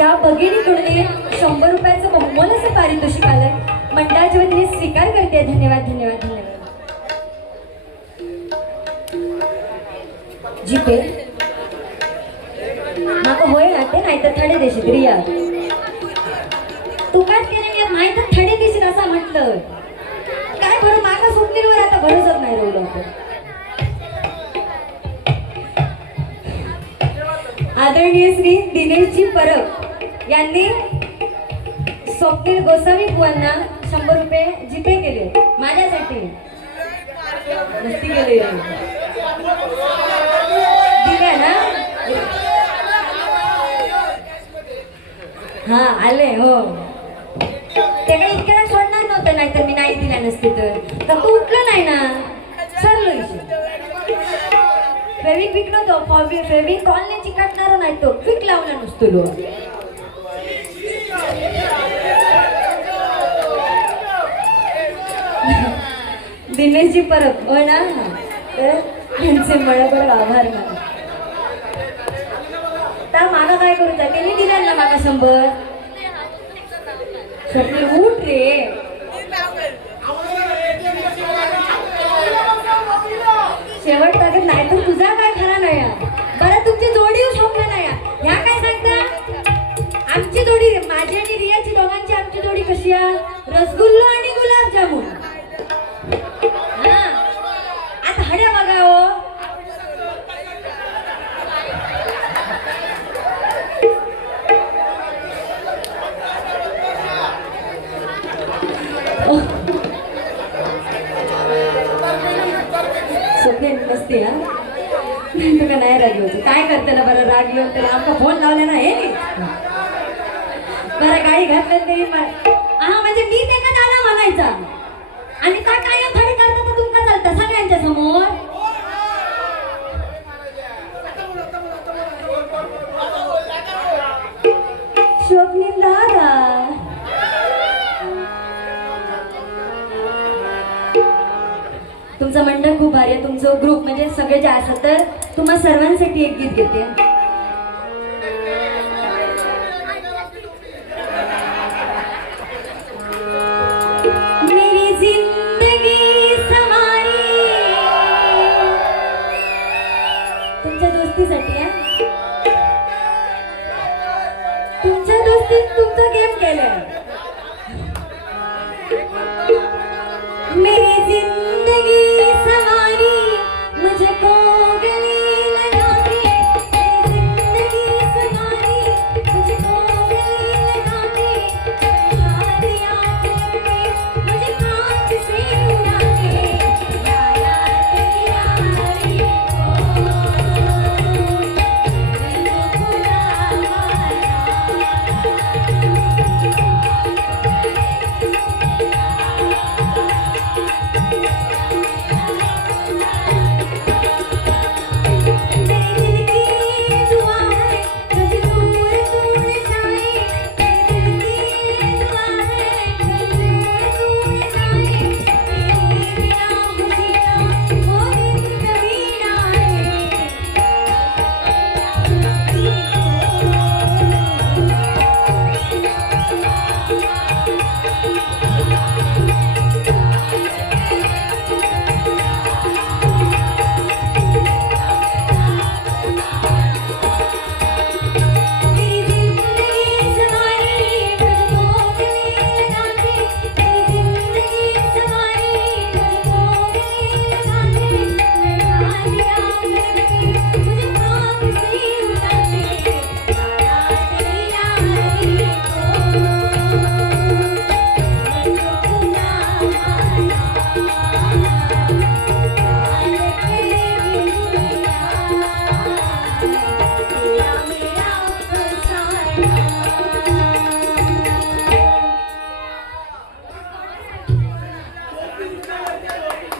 या भगिनीकडून 100 रुपयाचं बहुमोल असं पारितोषिक आलंय. मंडळाच्या वतीने स्वीकार करते. धन्यवाद धन्यवाद धन्यवाद. जीपे माका होय ना ते नाही तर थडे देशील रिया. तू काय केलं नाही तर थडे देशील असं म्हटलं. काय बरं माका स्वप्नीवर आता भरोसाच नाही राहिलो. आदरणीय श्री दिनेशजी परब यांनी स्वप्नील गोसावी बुवांना 100 रुपये जीपे केले माझ्यासाठी. मस्ती केली दिल्या ना. हा आले हो. ते काही इतक्याला सोडणार नव्हतं, नाहीतर मी नाही दिल्या नसते तर तू उठलं नाही ना. सरलो फेविक विक नव्हतो. फेविक कॉलने चिकटणार नाही तो क्विक लावला नसतो लो. दिनेशजी परब हो ना, तर त्यांचे मळबळ आभार माना. तर मागा काय करू त्यांनी दिला ना मागा 100. स्वप्नील उठ रे. शेवट ताकद नाही तर तुझा काय खरा नाही. बरं तुमची जोडी शोभलं नाही. ह्या काय सांगता आमची जोडी, माझी आणि रियाची दोघांची आमची जोडी कशी आहे? रसगुल्लो आणि गुलाबजामुन. हा आता हड्या बघा हो. मस्ती ना तुका नाही रागली होती. काय करते ना बरं रागली होते आमका फोन लावले ना हे बरं गाडी घातलं तरी हा म्हणजे मी ते का दादा म्हणायचा आणि का काय थोडी करता तर तुमका चालतं सगळ्यांच्या समोर. स्वप्नील दादा तुमचं मंडळ खूप भारी आहे. तुमचं ग्रुप म्हणजे सगळे जे असतात तर तुम्हा सर्वांसाठी एक गीत घेते. मेरी जिंदगी सवारी तुमच्या दोस्तीसाठी आहे. तुमच्या दोस्तीत तुमचा गेम केलाय. मेरी जिंदगी सवारी मुझको गले लगा के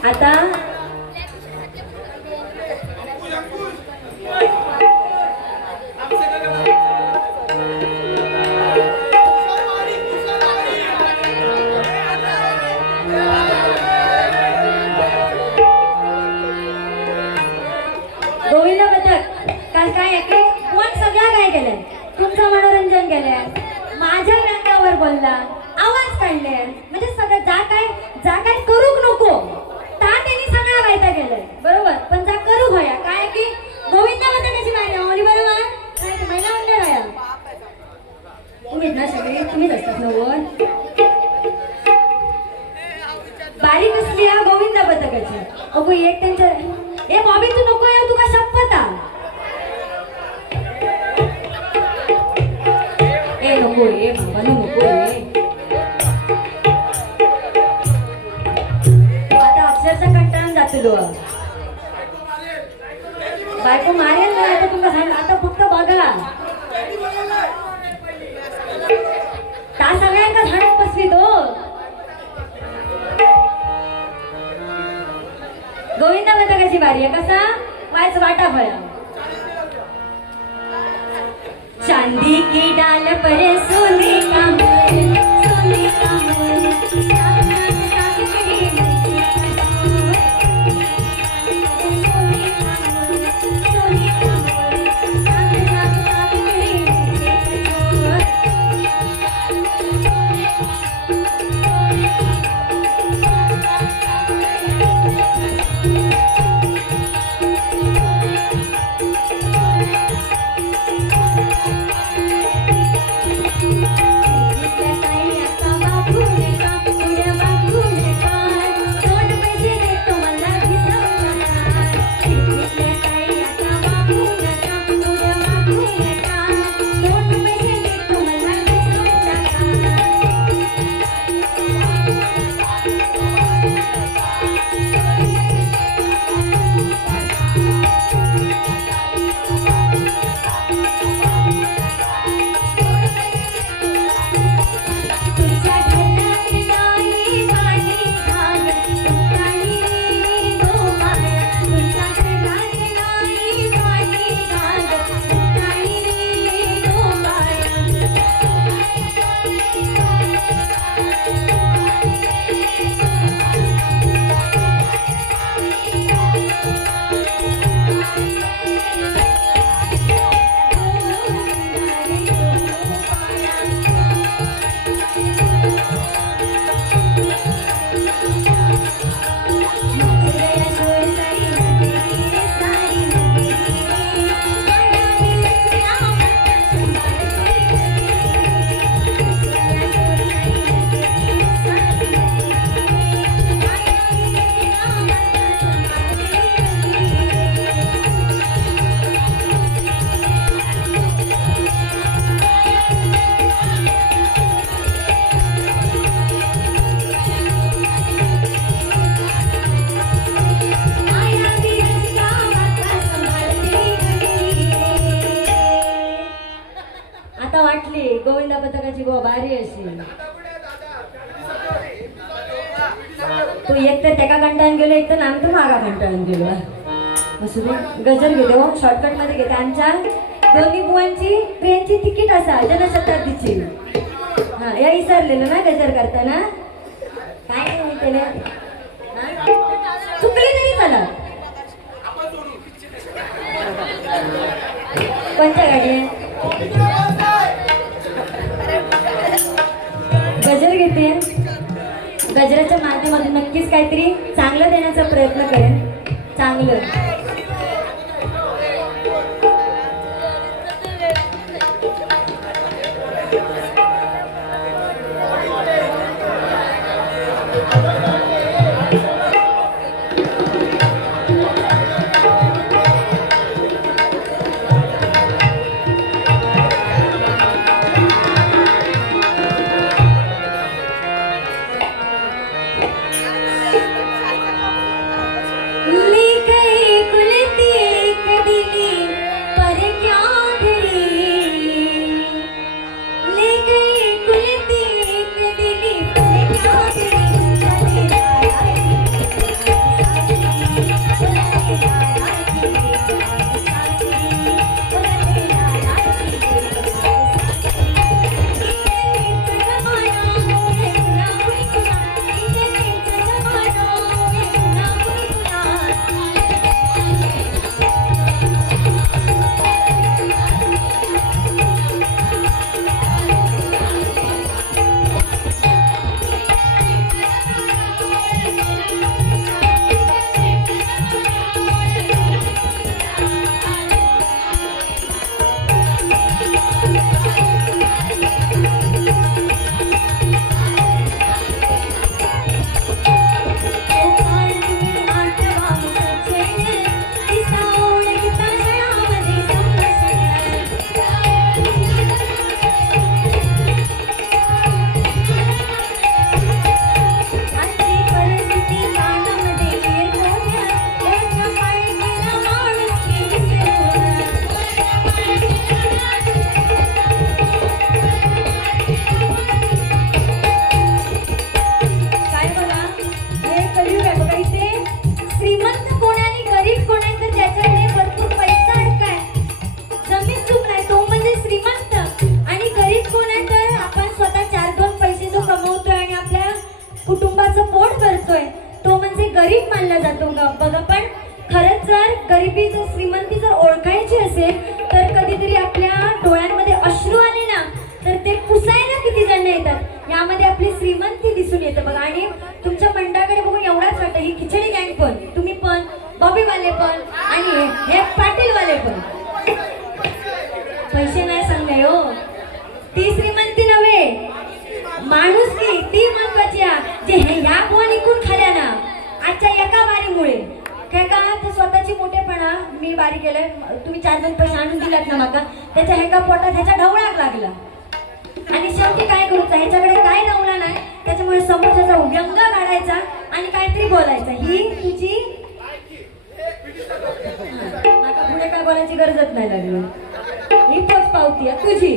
आता गोविंद पथक काल काय ऐकले कोण सगळं काय केलंय तुमचं मनोरंजन केलंय माझ्या व्यंगावर बोलला आवाज काढले म्हणजे सगळं जा काय करूक नको ता त्यांनी सगळं वायता केलंय बरोबर पण जा करू होया काय की गोविंद पथकाची बारी आवली बरोबर काय ते महिला मंडळ आहे तुम्हीच ना सगळे तुम्हीच असतात नव्वद बारी कसली आहे गोविंद पथकाची अगो एक त्यांच्या ए बॉबी तू नको येऊ तुका शपथ ए नको ए बाबा नको रे आता अक्षरशः कंटाळून जातो बायको मारेल ना आता तुमका सांग आता फक्त बघा त्या सगळ्यांका झाडत बसवी तो गोविंद पथकाची बारी आहे कसा वायच वाटा फळा चांदी की डाल परे सोने का मोल सोने का मोल गोविंद पथकाची गो भारी अशी तू एक तर त्याका कंटाळून गेलो एक तर नाम तर मागा कंटाळून गेलो असू दे गजर घेतो शॉर्टकट मध्ये घेते आमच्या दोन्ही बुवांची ट्रेनची तिकीट असा जनशताब्दीची हा या विसरलेलो ना गजर करताना काय नाही त्याने चुकली तरी चला कोणत्या गाडी गजर घेते गजराच्या माध्यमातून नक्कीच काहीतरी चांगलं देण्याचा प्रयत्न करेन चांगलं गरीब मानला जातो बघा. पण खरंच जर गरिबी जर श्रीमंती जर ओळखायची असेल तर कधीतरी आपल्या डोळ्यांमध्ये अश्रू आले ना तर ते पुसायला किती जण येतात. यामध्ये आपली श्रीमंती दिसून येते बघा. आणि तुमच्या मंडळाकडे बघून एवढाच वाटतं ही खिचडी गँग पण, तुम्ही पण, बॉबीवाले पण आणि हे पाटीलवाले पण. पैसे नाही सांगले हो, ती श्रीमंती नव्हे, माणूस ती महत्वाची आहे. जे ह्या बुवा निघून खाल्या ना आजच्या एका वारीमुळे काय का तर स्वतःची मोठेपणा मी वारी केलंय. तुम्ही 4 जण पैसे आणून दिलात ना माका, त्याच्या ह्याका पोटात ह्याच्या ढवळाक लागला आणि शेवटी काय करूचा, ह्याच्याकडे काय रवला नाही, त्याच्यामुळे समोरच्याचा व्यंग काढायचा आणि काहीतरी बोलायचं. ही तुझी माका पुढे काय बोलायची गरजच नाही लागली. ही पोच पावती आहे तुझी.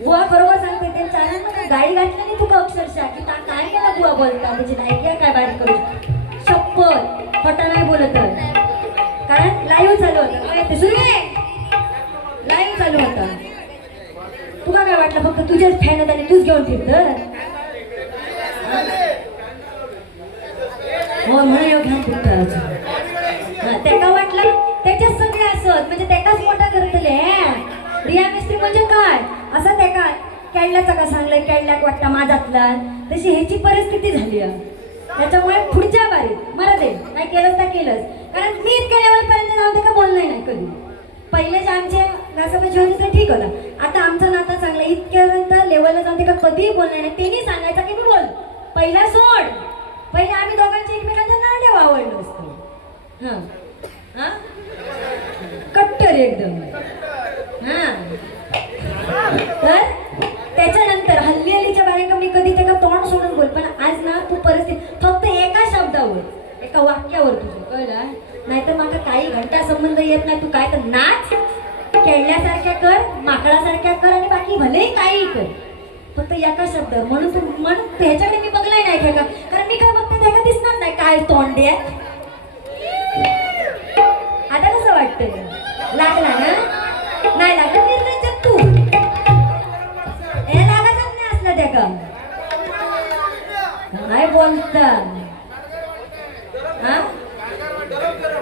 बुवा बरोबर सांगते, ते चालत गाडी घातली नाही तुका अक्षरशः की काय केला बुवा बोलता त्याची लायकी काय बारीक करू शपथ खोटा नाही बोलत. कारण लाईव्ह चालू होतं, सुरू आहे लाईव्ह चालू होता. तुला काय वाटलं फक्त तुझ्याच फॅन होत आणि तूच घेऊन फिरत हो म्हणून घेऊन फिरत. त्याला वाटलं त्याच्याच सगळे असत म्हणजे त्याकाच मोठा करतले. रिया मिस्त्री म्हणजे काय असं त्या का कॅडल्याचा का सांगलंय, कॅडल्याक वाटतं माझ्यातला, तशी ह्याची परिस्थिती झाली आहे. त्याच्यामुळे पुढच्या बारीत मला दे नाही केलंच तर केलंच. कारण मी इतक्या लेवलपर्यंत जाऊन का बोलणार नाही कधी. पहिले जे आमचे घासापाची होते ते ठीक होतं, आता आमचं नातं चांगलं इतक्यापर्यंत लेवलला जाऊन ते का कधीही बोलणार नाही. त्यांनी सांगायचं की मी बोल पहिला सोड. पहिले आम्ही दोघांच्या एकमेकांच्या नाड्या वावळलो असतो. हां हां कट्टर एकदम. हां तर त्याच्यानंतर हल्लीच्या बारे का मी कधी त्याला तोंड सोडून बोल. पण आज ना तू परिस्थिती फक्त एका शब्दावर एका वाक्यावर तुझं कळलं. नाहीतर मला काही घंटा संबंध येत नाही. तू काय तर नाच, खेळण्यासारख्या कर, माकडासारख्या कर आणि बाकी भलेही काही कर, फक्त एका शब्द. म्हणून ह्याच्याकडे मी बघलाय नाही का, कारण मी काय बघते त्याला दिसणार नाही काय तोंड आहे. आता कसं वाटतंय, लागला ना नाही लागला निर्णय तू हे लागायचं नाही असलं त्या का काय बोलता. हा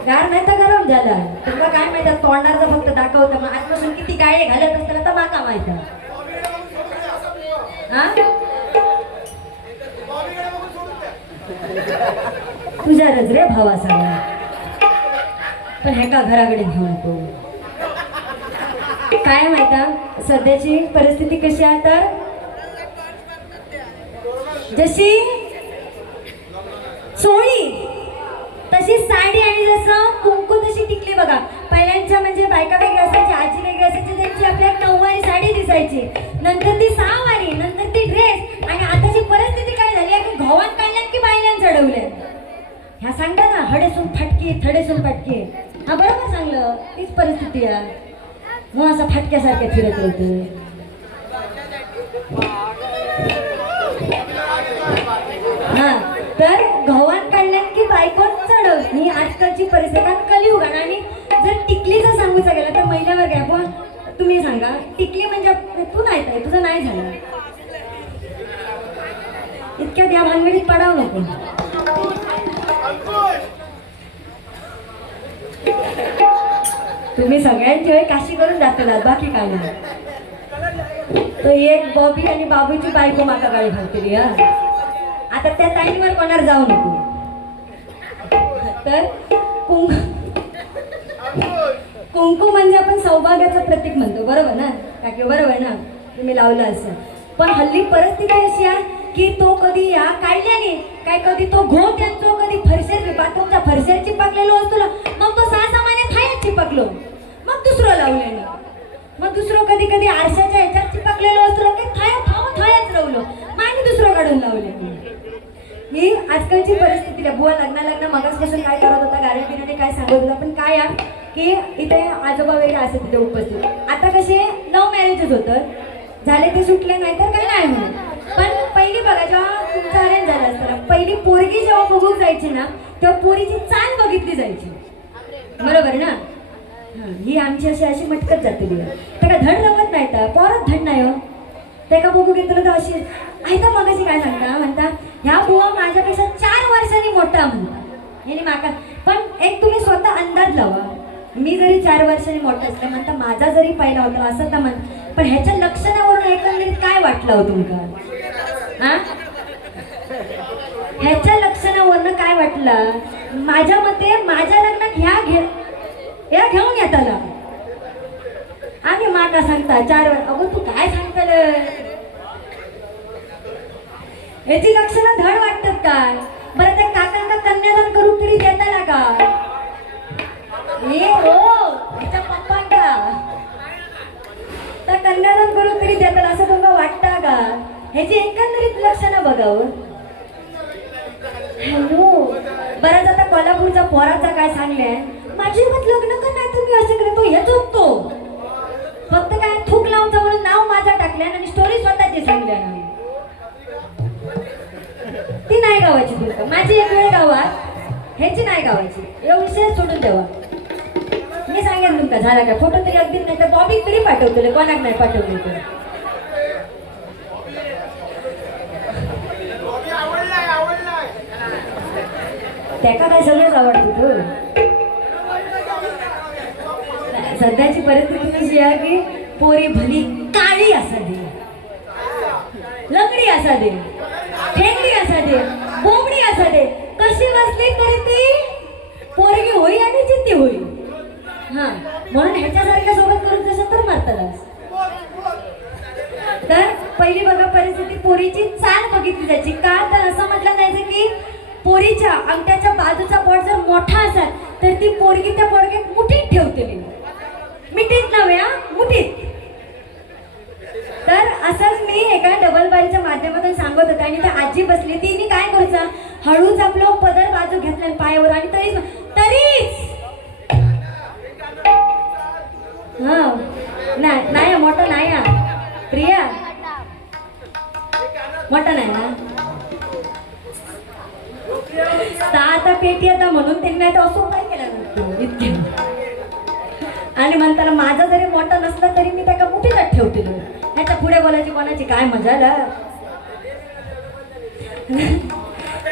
गार नाही तर गरम झाला. तुला काय माहिती तोंडाचं फक्त दाखवतं, मग आजपासून किती गाळे घालत असताना तर माका माहित. हा तुझ्याच रे भावा सगळा. पण ह्या घराकडे घेऊ नको. काय माहिता सध्याची परिस्थिती कशी आहे तर जशी चोळी तशी साडी आणि जसं कुंकू तशी टिकली बघा. पहिल्यांच्या म्हणजे बायका वेगळ्या असायची, आजी वेगळी असायची, त्यांची आपल्या 9वारी साडी दिसायची, नंतर ती 6वारी, नंतर ती ड्रेस. आणि आताची परिस्थिती काय झाली आहे की घोवान काढल्यात की बायल्यान चढवल्या. ह्या सांगता ना हडेसून फाटकी थडेसून फाटकी. हा बरोबर सांगलं, तीच परिस्थिती आहे. मग असं फाटक्यासारख्या फिरत होते. हा तर घोवान काढल्यात की बायकोन चढवत ही आजकालची परिस्थिती. कारण कलियुग आणि जर टिकलीचं सांगूचा गेला तर महिन्यावर घ्या. पण तुम्ही सांगा टिकली म्हणजे तू नाही काय तुझं नाही झालं इतक्या द्या भानगडीत पडाव नको. तुम्ही सगळ्यांची वेळ काशी करून जाताना बाकी काय नाही. तो एक बॉबी आणि बाबूची बायको माका गाडी घालतली. आता त्या ताईंवर कोणावर जाऊ नको. तर कुंकू म्हणजे आपण सौभाग्याचं प्रतीक म्हणतो, बरोबर ना काकी, बरोबर ना, तुम्ही लावलं असं. पण हल्ली परिस्थिती अशी आहे की तो कधी या काढल्याने काय कधी तो घो त्यांचो कधी फरशेर बाथरूमच्या फरशेर चिपकलेलो असतो, मग तो 6 महिने थायात चिपकलो, मग दुसरं लावल्याने, मग दुसरं कधी कधी आरशाच्या ह्याच्यात चिपकलेलो असतो की थायाच लावलो, मग आणि दुसरं काढून लावले. ही आजकालची परिस्थिती आहे. बुवा लग्न मगासपासून काय करत होता, गाऱ्यापिण्याने काय सांगत होता. पण काय आहे की इथे आजोबा वगैरे असत तिथे उपस्थित. आता कसे लव्ह मॅरेजच होतं, झाले ते सुटले नाही तर काय नाही म्हणून. पण पहिली बघा जेव्हा तुमचं अरेंज झालं असताना पहिली पोरगी जेव्हा बघूक जायची ना तेव्हा पोरीची चाल बघितली जायची, बरोबर ना. ही आमची अशी मटकत जाते दिवस. त्याला धड लावत नाही तर पोरच धड नाही हो. त्याला बघू घेतलं तर अशी आहे तर मगाशी काय सांगता म्हणता ह्या बुवा माझ्यापेक्षा 4 वर्षांनी मोठा म्हणता. हिने माका पण एक तुम्ही स्वतः अंदाज लावा. मी जरी 4 वर्षांनी मोठं असले म्हणता माझा जरी पहिला होता असं तर म्हण, पण ह्याच्या लक्षणावरून एकंदरीत काय वाटलं हो तुमका? हा, ह्याच्या लक्षणावरनं काय वाटलं? माझ्या मते माझ्या लग्नात ह्या घेऊन येताला आणि माका सांगता 4 अगो तू काय सांगताल? याची लक्षणं धड वाटतात काय? बरं त्या काकांना कन्यादान करून तरी देताला का? त्याच्या पप्पांका तर कन्यादान करून तरी देताला असं तुम्हाला वाटतं का? ह्याची एकंदरीत लक्षणं बघावं. हॅलो, बरंच आता कोल्हापूरचा पोराचा काय सांगले, माझी मत लग्न कर नाही तुम्ही असं करतो हे चुकतो. फक्त काय थूक लावून म्हणून नाव माझा टाकल्या आणि स्टोरी स्वतःची सांगल्या ना, ती नाही गावायची तुमका. माझी एक वेळ गावात ह्याची नाही गावायची. हे विषय सोडून द्यावा. मी सांगेन तुमका झाला का फोटो तरी अगदी नाही तर बॉबी तरी पाठवतले, कोणाक नाही पाठवले तर. त्याका काय सगळंच आवडतं तू. सध्याची परिस्थिती कशी आहे की पोरी भली काळी असा दे, लकडी असा दे, ठेंगडी असा दे, बोबडी असा दे, कशी बसली तरी ती पोरगी होई आणि जिद्दी होई. हा, म्हणून ह्याच्यासारख्या सोबत करून जसं तर मारतालास. तर पहिली बघा परिस्थिती पोरीची चाल बघितली जायची का? तर असं म्हटलं जायचं की पोरीच्या अंगठ्याच्या बाजूचा बोट जर मोठा असेल तर ती पोरगी त्या पोरग्यात मुठीत ठेवते. मिठीत नव्या मुठीत. तर असंच मी एका डबल बारीच्या माध्यमातून सांगत होते आणि त्या आजी बसली. तिने काय करायचं, हळूच आपलं पदर बाजू घेतला पायावर आणि तरीच हा नाही मोठा नाही हा प्रिया, मोठा नाही ना आता पेटी आता म्हणून त्यांनी आता असं काय केलं इतके. आणि म्हणताना माझा जरी मोठा नसला तरी मी त्याला मुठीतच ठेवते. ह्याच्या पुढे बोलायची कोणाची काय मजा ना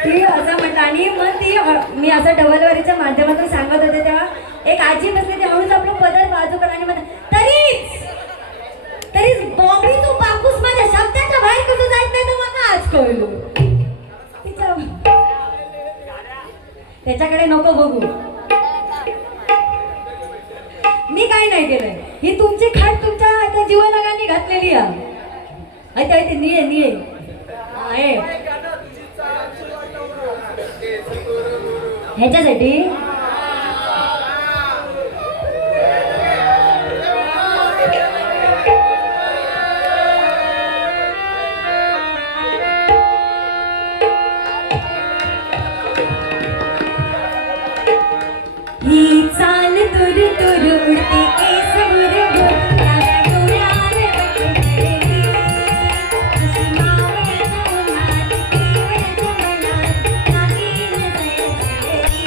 ती असं म्हणत. आणि मग ती मी असं डबलवारीच्या माध्यमातून सांगत होते तेव्हा एक आजी बसली. ती हळूच आपलं पदर बाजू कर आणि म्हणत तरीच बॉबी तू बापूस माझ्या शब्दाच्या बाहेर कसं जायचं नाही तर मला आज कळलो. त्याच्याकडे नको बघू. मी काय नाही केलंय. ही तुमची खाट तुमच्या जीवनागाने घातलेली आहे. निळे निळे आहे ह्याच्यासाठी. ही चाल तुर तुर उडते केस बुरबुर काळ्या डोळ्यावर बटलेली, अशी मावळ्यात उन्हात केवळ्याच्या मनात नागिन जळजळली.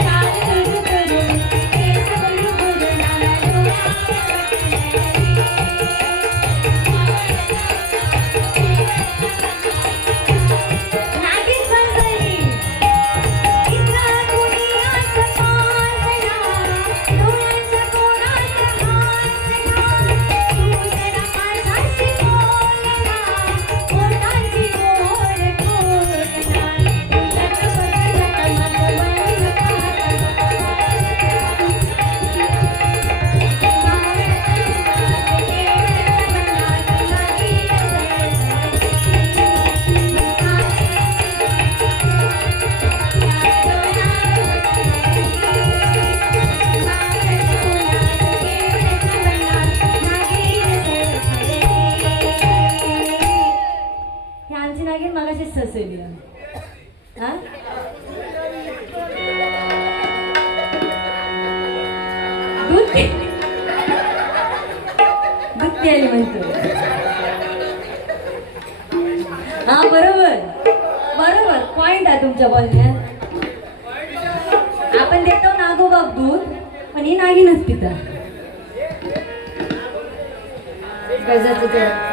चाल तुर तुर उडते केस बुरबुर काळ्या डोळ्यावर बटलेली, नागिन जळजळली. दुःखी म्हणतो. हा बरोबर बरोबर पॉइंट आहे तुमच्या बोलण्यात. आपण देतो नागोबाग दूध पण ही नागिनच पिता. गजाचं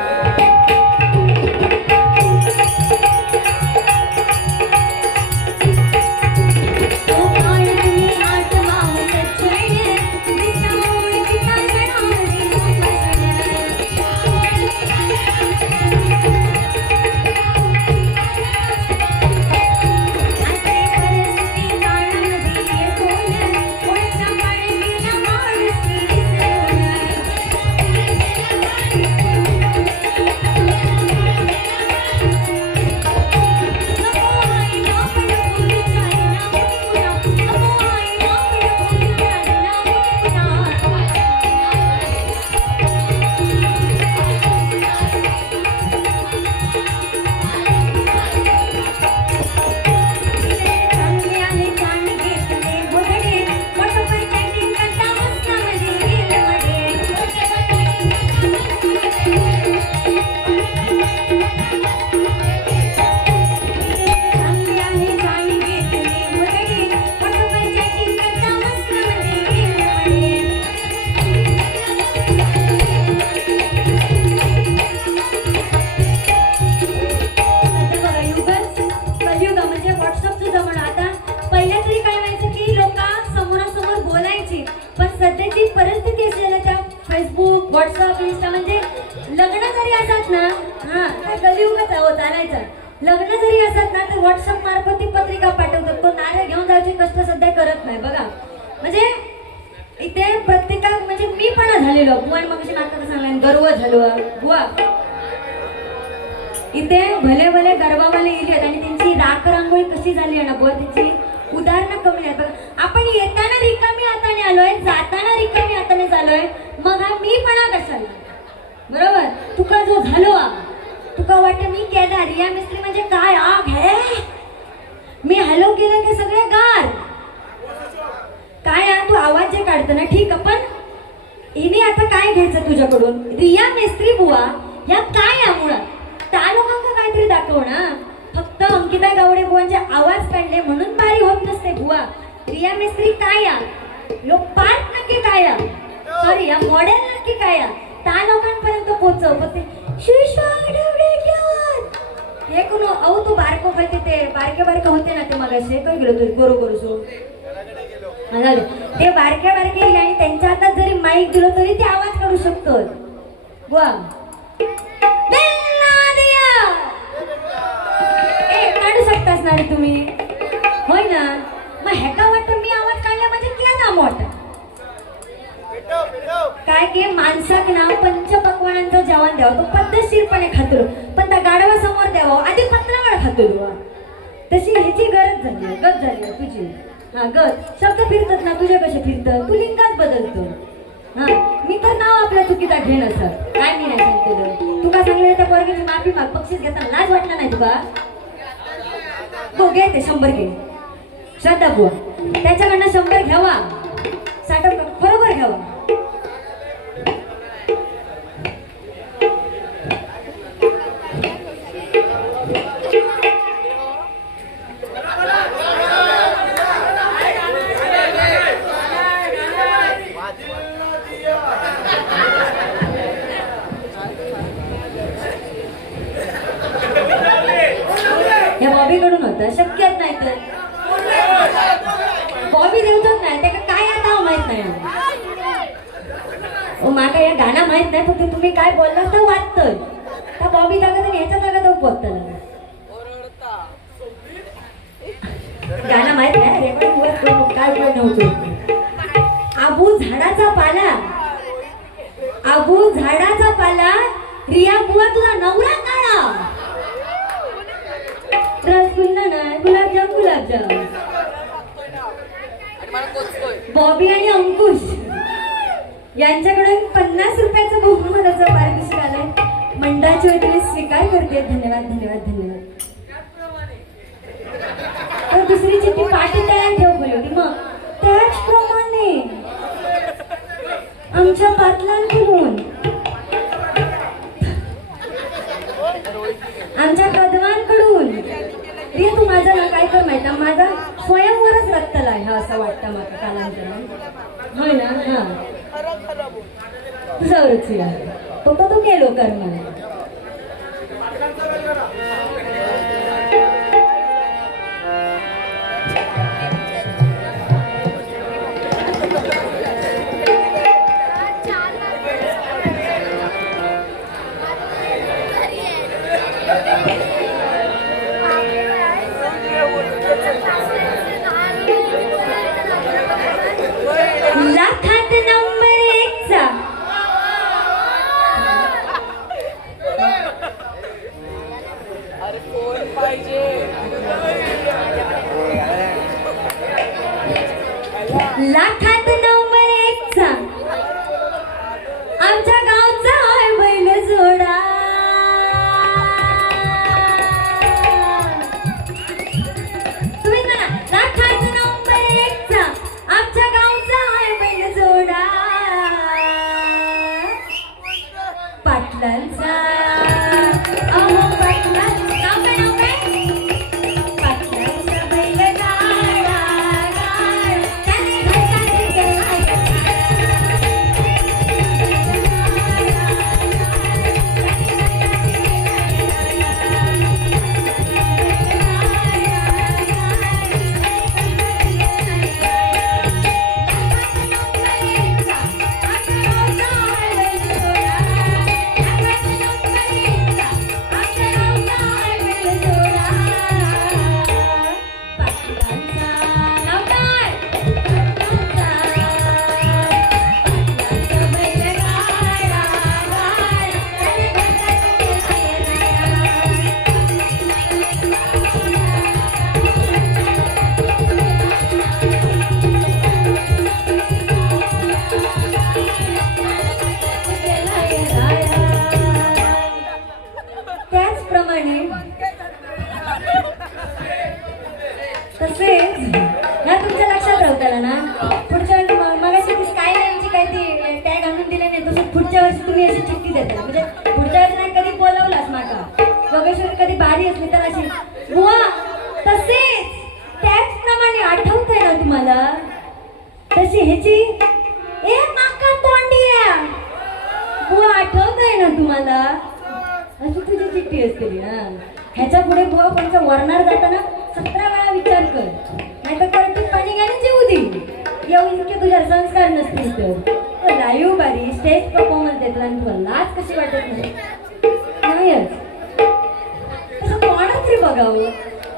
कलियुगच आहे चालायचं. लग्न जरी असत ना तर व्हॉट्सअप मार्फत ती पत्रिका पाठवतात. कोण नारळ घेऊन जायचे कष्ट सध्या करत नाही बघा. म्हणजे इथे प्रत्येका म्हणजे मी पण झालेलो बुवान मग नाटक सांगला गर्व झालो बुवा. इथे भले भले गरबावाले येले आणि त्यांची राख रांगोळी कशी झाली आहे ना बुवा, त्याची उदाहरणं कमी आहेत बघा. आपण येताना रिकामी हाताने आलोय, जाताना रिकामी हाताने चालोय, मग हा मी पणा कशाला बरोबर. तुका जो झालो तुका वाटतं मी केला रिया मिस्त्री म्हणजे काय आग है, मी हॅलो केलं की सगळे गार काय तू आवाज जे काढतो ना ठीक आहे, पण हिने आता काय घ्यायचं तुझ्याकडून. रिया मेस्त्री बुवा या काय आहे मुळात त्या लोकांना काहीतरी दाखव ना. फक्त अंकिता गावडे बुवांचे आवाज काढले म्हणून बारी होत नसते बुवा. रिया मेस्त्री काय या लोक पार्ट नक्की काय या सॉरी या मॉडेल नक्की काय या त्या लोकांपर्यंत पोहोचव. पण ते हे कोण अहो तू बारको पाहिजे ते बारके बारके होते ना ते मगाशी काय गेलो तू करू करू सो ते बारके बारके आणि त्यांच्या हातात जरी माईक दिलो तरी ते आवाज काढू शकतो बुवा. काढू शकतास ना रे तुम्ही होय ना. मग ह्याका वाटतं मी आवाज काढला म्हणजे केला मोठा काय की माणसाक ना पंचपक्वानांचं जेवण द्यावं तो पद्धतशीरपणे खातो, पण त्या गाढवा समोर द्यावं आधी पत्रावळ खातो. तशी ह्याची गरज झाली गत झाली तुझी. हा गत शब्द फिरतात ना तुझे कसे फिरतात तू लिंगाच बदलतो. हा मी तर नाव आपल्या चुकीचा घेणं सर काय मी नाही सांगतेलं. तुका सांगले त्या पोरगीची माफी माग बक्षीस घेताना लाज वाटला नाही तुका. तो घे ते 100 घे श्रद्धा बुवा त्याच्याकडनं 100 घ्यावा साठव बरोबर घ्यावा. या बॉबीकडून होतं शक्यच नाही तर बॉबी देऊचच नाही त्याला काय आता माहित नाही. माका या गाणं माहित नाही फक्त तुम्ही काय बोलला तर वाचतोय त्या बॉबी ताकद आणि ह्याच्या ताकद पोचतं गाणं माहित नाही रेकॉर्डिंग काय नव्हतं. आबू झाडाचा पाला आबू झाडाचा पाला रिया बुवा तुझा नवरा काळा रसगुल्ला नाही गुलाबजाम गुलाबजाम. बॉबी आणि अंकुश यांच्याकडून 50 रुपयाचं बहुमानाचं पारितोषिक आलंय. मंडळाच्या वतीने स्वीकार करते. धन्यवाद धन्यवाद धन्यवाद. तर दुसरी चिठ्ठी पाठी तयार ठेव बोलली होती. मग त्याचप्रमाणे आमच्या पाटलांकडून आमच्या कदमांकडून रे तू माझा ना काय कर माहिती माझा स्वयंवरच रक्तला आहे हा असं वाटतं मला कालांतराने होय ना. हा तुझ्यावरच तो तो केलो कर मला. लाखात नंबर 1 चा लाखात नंबर 1 चा आमच्या गावचा आहे बैल जोडा. तुम्ही म्हणा लाखात नंबर 1 चा आमच्या गावचा आहे बैल जोडा. पाटलांचा अहो पाटलांचा नाव काय नाव काय पाटलांचा बैल गाडा गाडा त्याने घातला तसेच ना तुमच्या लक्षात राहताला ना पुढच्या वेळी मगाशी ती स्काय लाईनची काय ती टॅग आणून दिले नाही तसं पुढच्या वर्षी तुम्ही अशी चिठ्ठी देता म्हणजे पुढच्या वेळेस नाही कधी बोलवलास माका योगेश्वरी कधी बारी असली तर अशी बुवा तसेच त्याचप्रमाणे आठवत आहे ना तुम्हाला तशी ह्याची ए माका तोंडी आहे बुवा आठवत आहे ना तुम्हाला अशी तुझी चिठ्ठी असते ना ह्याच्या पुढे बुवा कोणचा वरणार जाताना 17 वेळा विचार कर नाही तर कळती पाणी घ्यायला जेवू दे येऊन इतके तुझ्या संस्कार नसतील तर लाईव्ह बारी स्टेज परफॉर्मन्स देतला आणि तुला लाज कशी वाटत नाहीच तसं कोणाच रे बघावं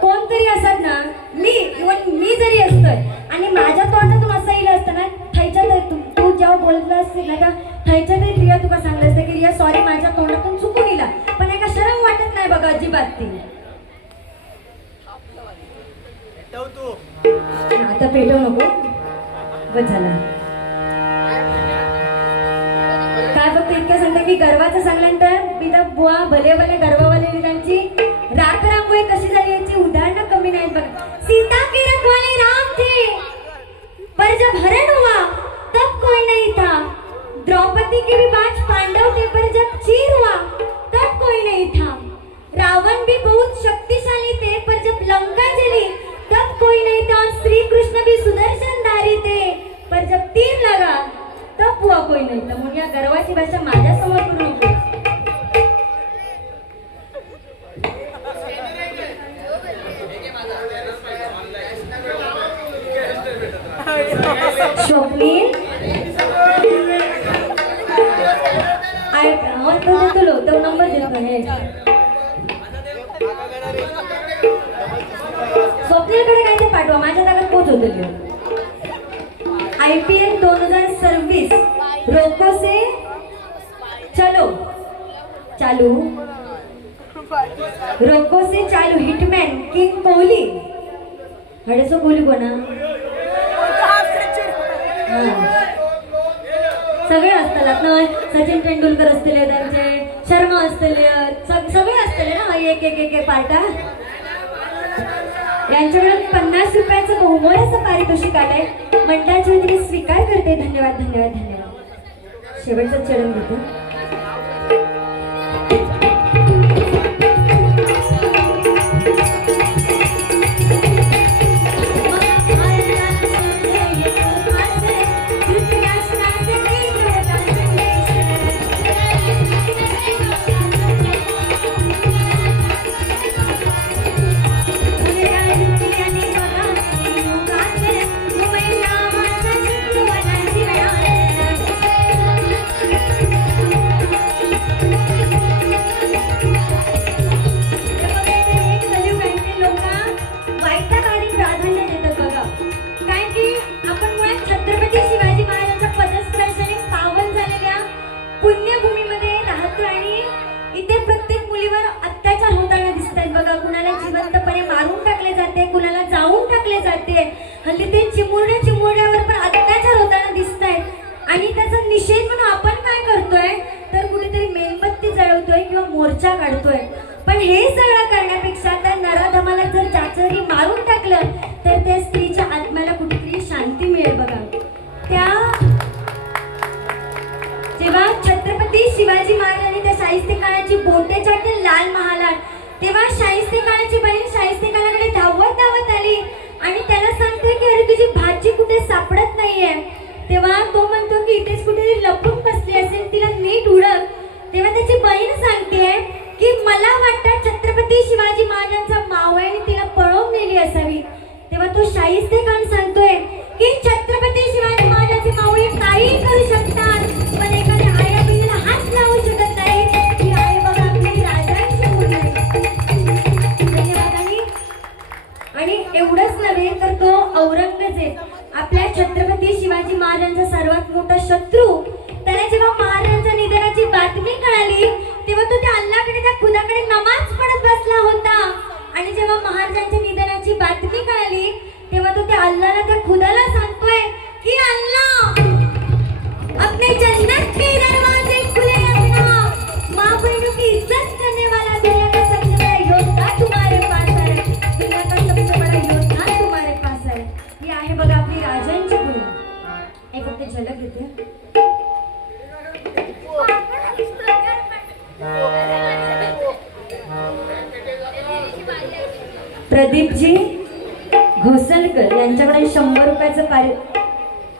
कोणतरी असत ना मी जरी असतोय आणि माझ्या तोंडातून असं येईल असतं ना थायच्यात तू जेव्हा बोललं असतील ना का थायच्यात रिया तुका सांगलं असतं की रिया सॉरी माझ्या तोंडातून चुकून इला पण एका शरम वाटत नाही बघा अजिबात ती आता पेटवू नको बस झालं काय फक्त इतकं सांगतं की गर्वाचं सांगल्यानंतर बिदा बुवा भले भले गर्ववाले विधांची राख रांगोळी कशी झाली याची उदाहरणं कमी नाहीत बघा सीता के रखवाले राम थे पर जब हरण हुआ तब कोई नहीं था द्रौपदी के भी 5 पांडव थे पर जब चीर हुआ तब कोई नहीं था रावण भी बहुत शक्तिशाली थे पर जब लंका जली तब कोई नहीं था और श्री कृष्ण भी सुदर्शनधारी थे पर जब तीर लगा तब हुआ कोई नहीं था म्हणून या गर्वाची भाषा माझ्या समोर करू नको स्वप्नील तो नंबर देतो हे स्वप्नीलकडे काय ते पाठवा माझ्या ताकद पोहोचवतो IPL 2026 रोको से चलो चालू रोको से चालू हिटमॅन किंग कोहली हडेसो कोहली कोणा सगळे असतात ना सचिन तेंडुलकर असतले त्यांचे शर्मा असतले सगळे असतले ना एक एक एक पार्टा यांच्याकडे 50 रुपयाचं बहुमोलाचं पारितोषिक आलंय मंडळाच्या वतीने स्वीकार करते धन्यवाद धन्यवाद धन्यवाद शेवटचं चरण घेतो हल्ली ते चिमुरड्यावर पण अत्याचार होताना दिसत आहेत आणि त्याचा निषेध म्हणून आपण काय करतोय तर कुठेतरी मेणबत्ती जळवतोय किंवा मोर्चा काढतोय पण हे सगळं करण्यापेक्षा त्या नराधमाला जर चाचरी मारून टाकलं तर त्या स्त्रीच्या आत्म्याला कुठेतरी शांती मिळेल बघा त्या जेव्हा छत्रपती शिवाजी महाराजांनी त्या शाहिस्ते खानाची बोटे चाटली लाल महालात तेव्हा शाहिस्ते खानाची बहीण शाहिस्ते खानाकडे धावत धावत आली आणि त्याला सांगते की अरे तुझी भाजी कुठे सापडत नाहीये तेव्हा तो म्हणतो की इथेच कुठेतरी लपून बसली असेल तिला नीट हुडक तेव्हा त्याची बहीण सांगते की मला वाटतं छत्रपती शिवाजी महाराजांचा मावळ्याने तिला पळवून नेली असावी तेव्हा तो शाहिस्ते खान सांगतोय की छत्रपती शिवाजी महाराजांचे मावळे काही करू शकतात पण एखाद्या आया बहिणीला हात लावू शकत नाही की आई बाबा आपली राजांची मुली आणि एवढंच नव्हे तर तो औरंगजेब आपल्या छत्रपती शिवाजी महाराजांचा सर्वात मोठा शत्रू त्याला जेव्हा महाराजांच्या निधनाची बातमी कळाली तेव्हा तो त्या अल्लाकडे त्या खुदाकडे नमाज पढत बसला होता आणि जेव्हा महाराजांच्या निधनाची बातमी कळाली तेव्हा तो त्या अल्लाला त्या खुदाला सांगतोय की अल्लाह अपने जन्नत के दरवाजे खुले रखना माँ बहनों की इज्जत करने वाला दुनिया का सबसे बड़ा योद्धा तुम्हारे पास है दुनिया का सबसे बड़ा योद्धा तुम्हारे दिलीपजी घोसलकर यांच्याकडे 100 रुपयाचं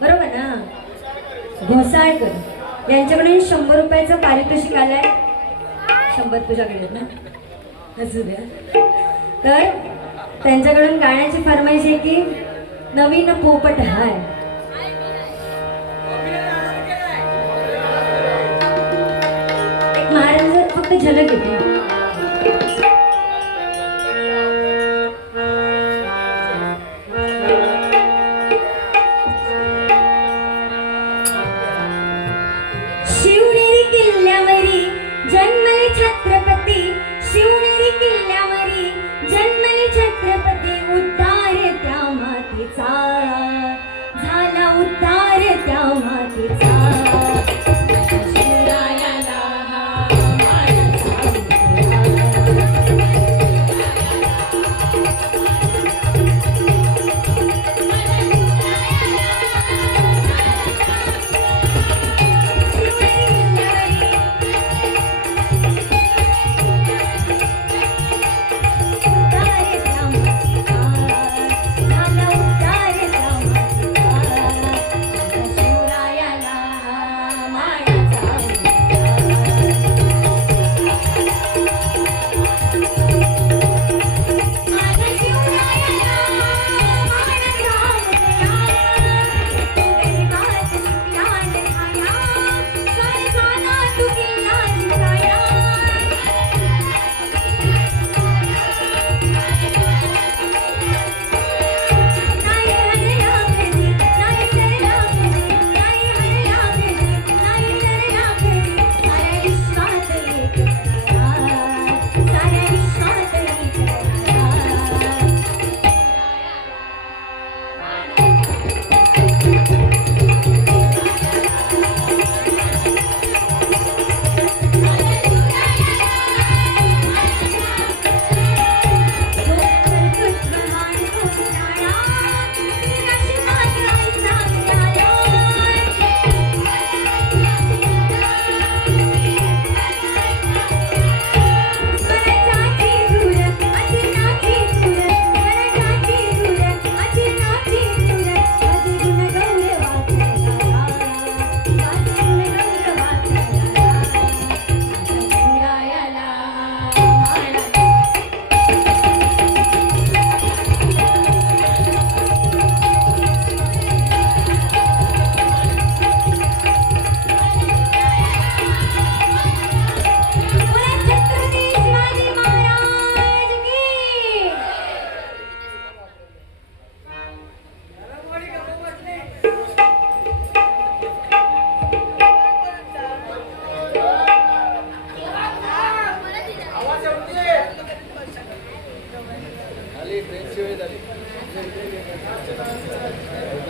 बरोबर ना, घोसाळकर यांच्याकडे 100 रुपयाचं पारितोषिक आलंय. 100 तुझ्याकडे ना, असू द्या. तर त्यांच्याकडून गाण्याची फरमाईश आहे की नवीन पोपट हाय. एक महाराज फक्त झलक येते. शिवनेरी किल्ल्यावरी जन्मले छत्रपती, शिवनेरी किल्ल्यावरी जन्मले छत्रपती, उद्धार त्या मातीचा झाला, उद्धार त्या मातीचा.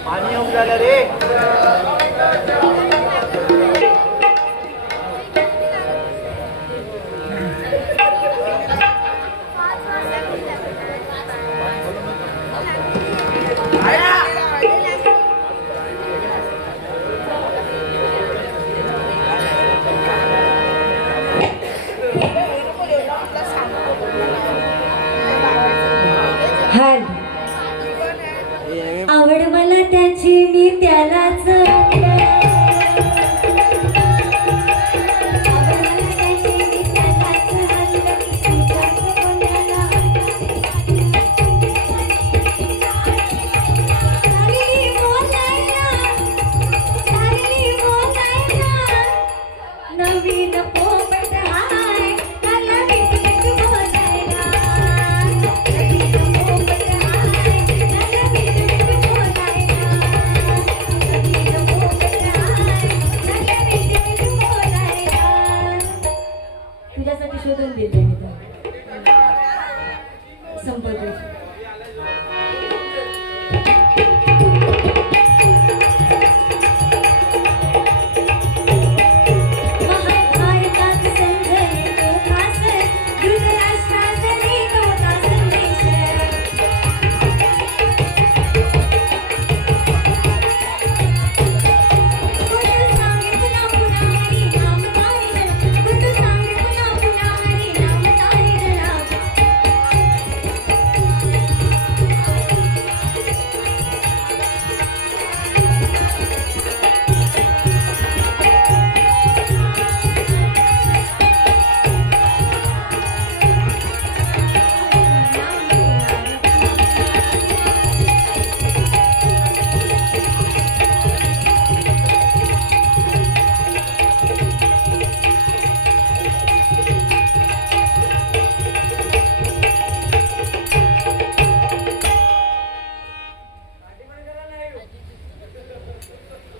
पाणी येऊन झालं रे. आवड मला त्याची मी त्यालाच नवीन पोपट हाय मला मिठ बोलायला. नवीन पोपट हाय मला मिठ बोलायला. नवीन पोपट हाय मला मिठ बोलायला. तुझ्यासाठी शोधून दिले मी संपत.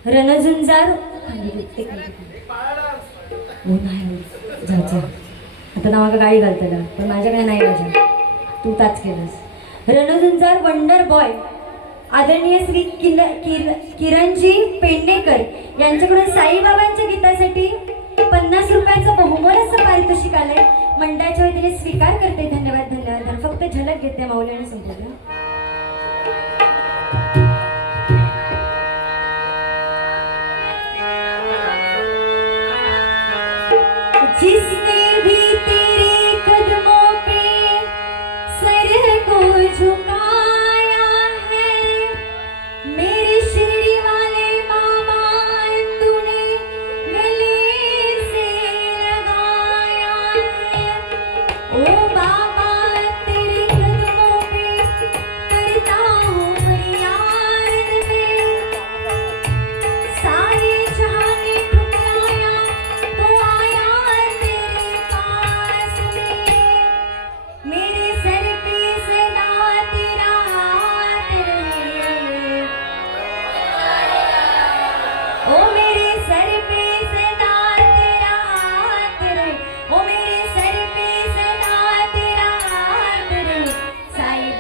रणझुंजार हो नाही जा जा आता नावाला गाडी घालताना पण माझ्याकडे नाही माझ्या तू ताच केलंस रणझुंजार वंडर बॉय आदरणीय श्री किरणजी पेडणेकर यांच्याकडून साईबाबांच्या गीतासाठी 50 रुपयाचं बहुमोलाचं पारितोषिक आलंय मंडळाच्या वतीने स्वीकार करते धन्यवाद धन्यवाद फक्त झलक घेते माऊली आणि संपूर्ण जिसने भी तेरे कदमों पे सर को झुकाया है मेरे शिरडी वाले बाबा तूने गले से लगाया है ओ बाबा तेरे कदमों पे करता हूँ फरियाद में सारे जहां ने ठुकराया तो आया तेरे पास में मेरे सर पे सदा तेरा हाथ रहे ओ मेरे सर पे सदा तेरा हाथ रहे ओ मेरे सर पे सदा तेरा हाथ रहे साईं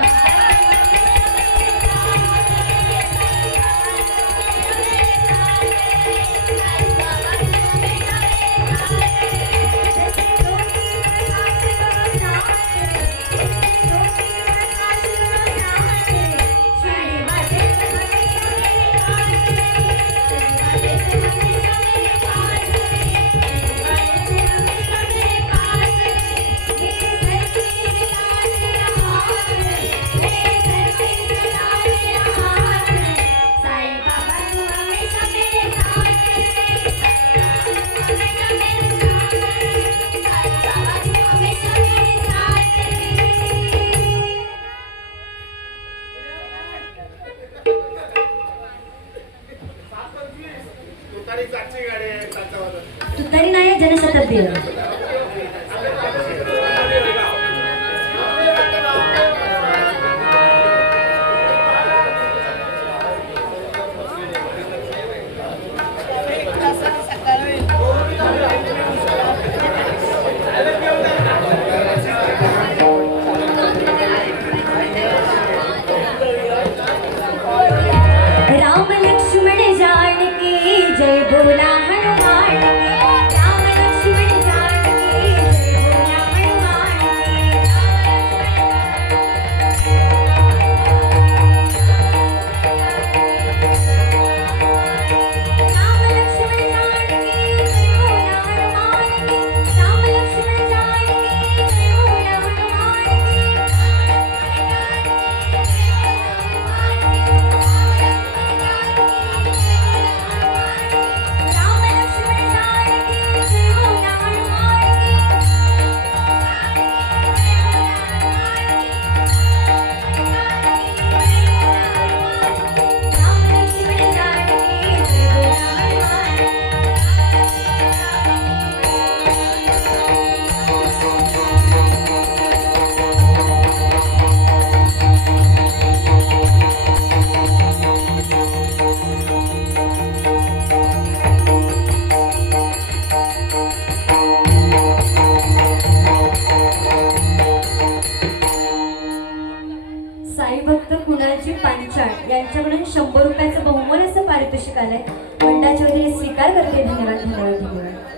तुतारी नाही आहे जनशताब्दी राम लक्ष्मण जानकी जय बोला हनुमान की राम लक्ष्मण जानकी जय बोला हनुमान की राम लक्ष्मण जानकी जय बोला हनुमान की राम लक्ष्मण जानकी जय बोला हनुमान साई भक्त कुणालजी पांचाळ यांच्याकडून 100 रुपयाचं बहुमोलाचं पारितोषिक आलंय मंडळाच्या वतीने स्वीकार करते धन्यवाद धन्यवाद धन्यवाद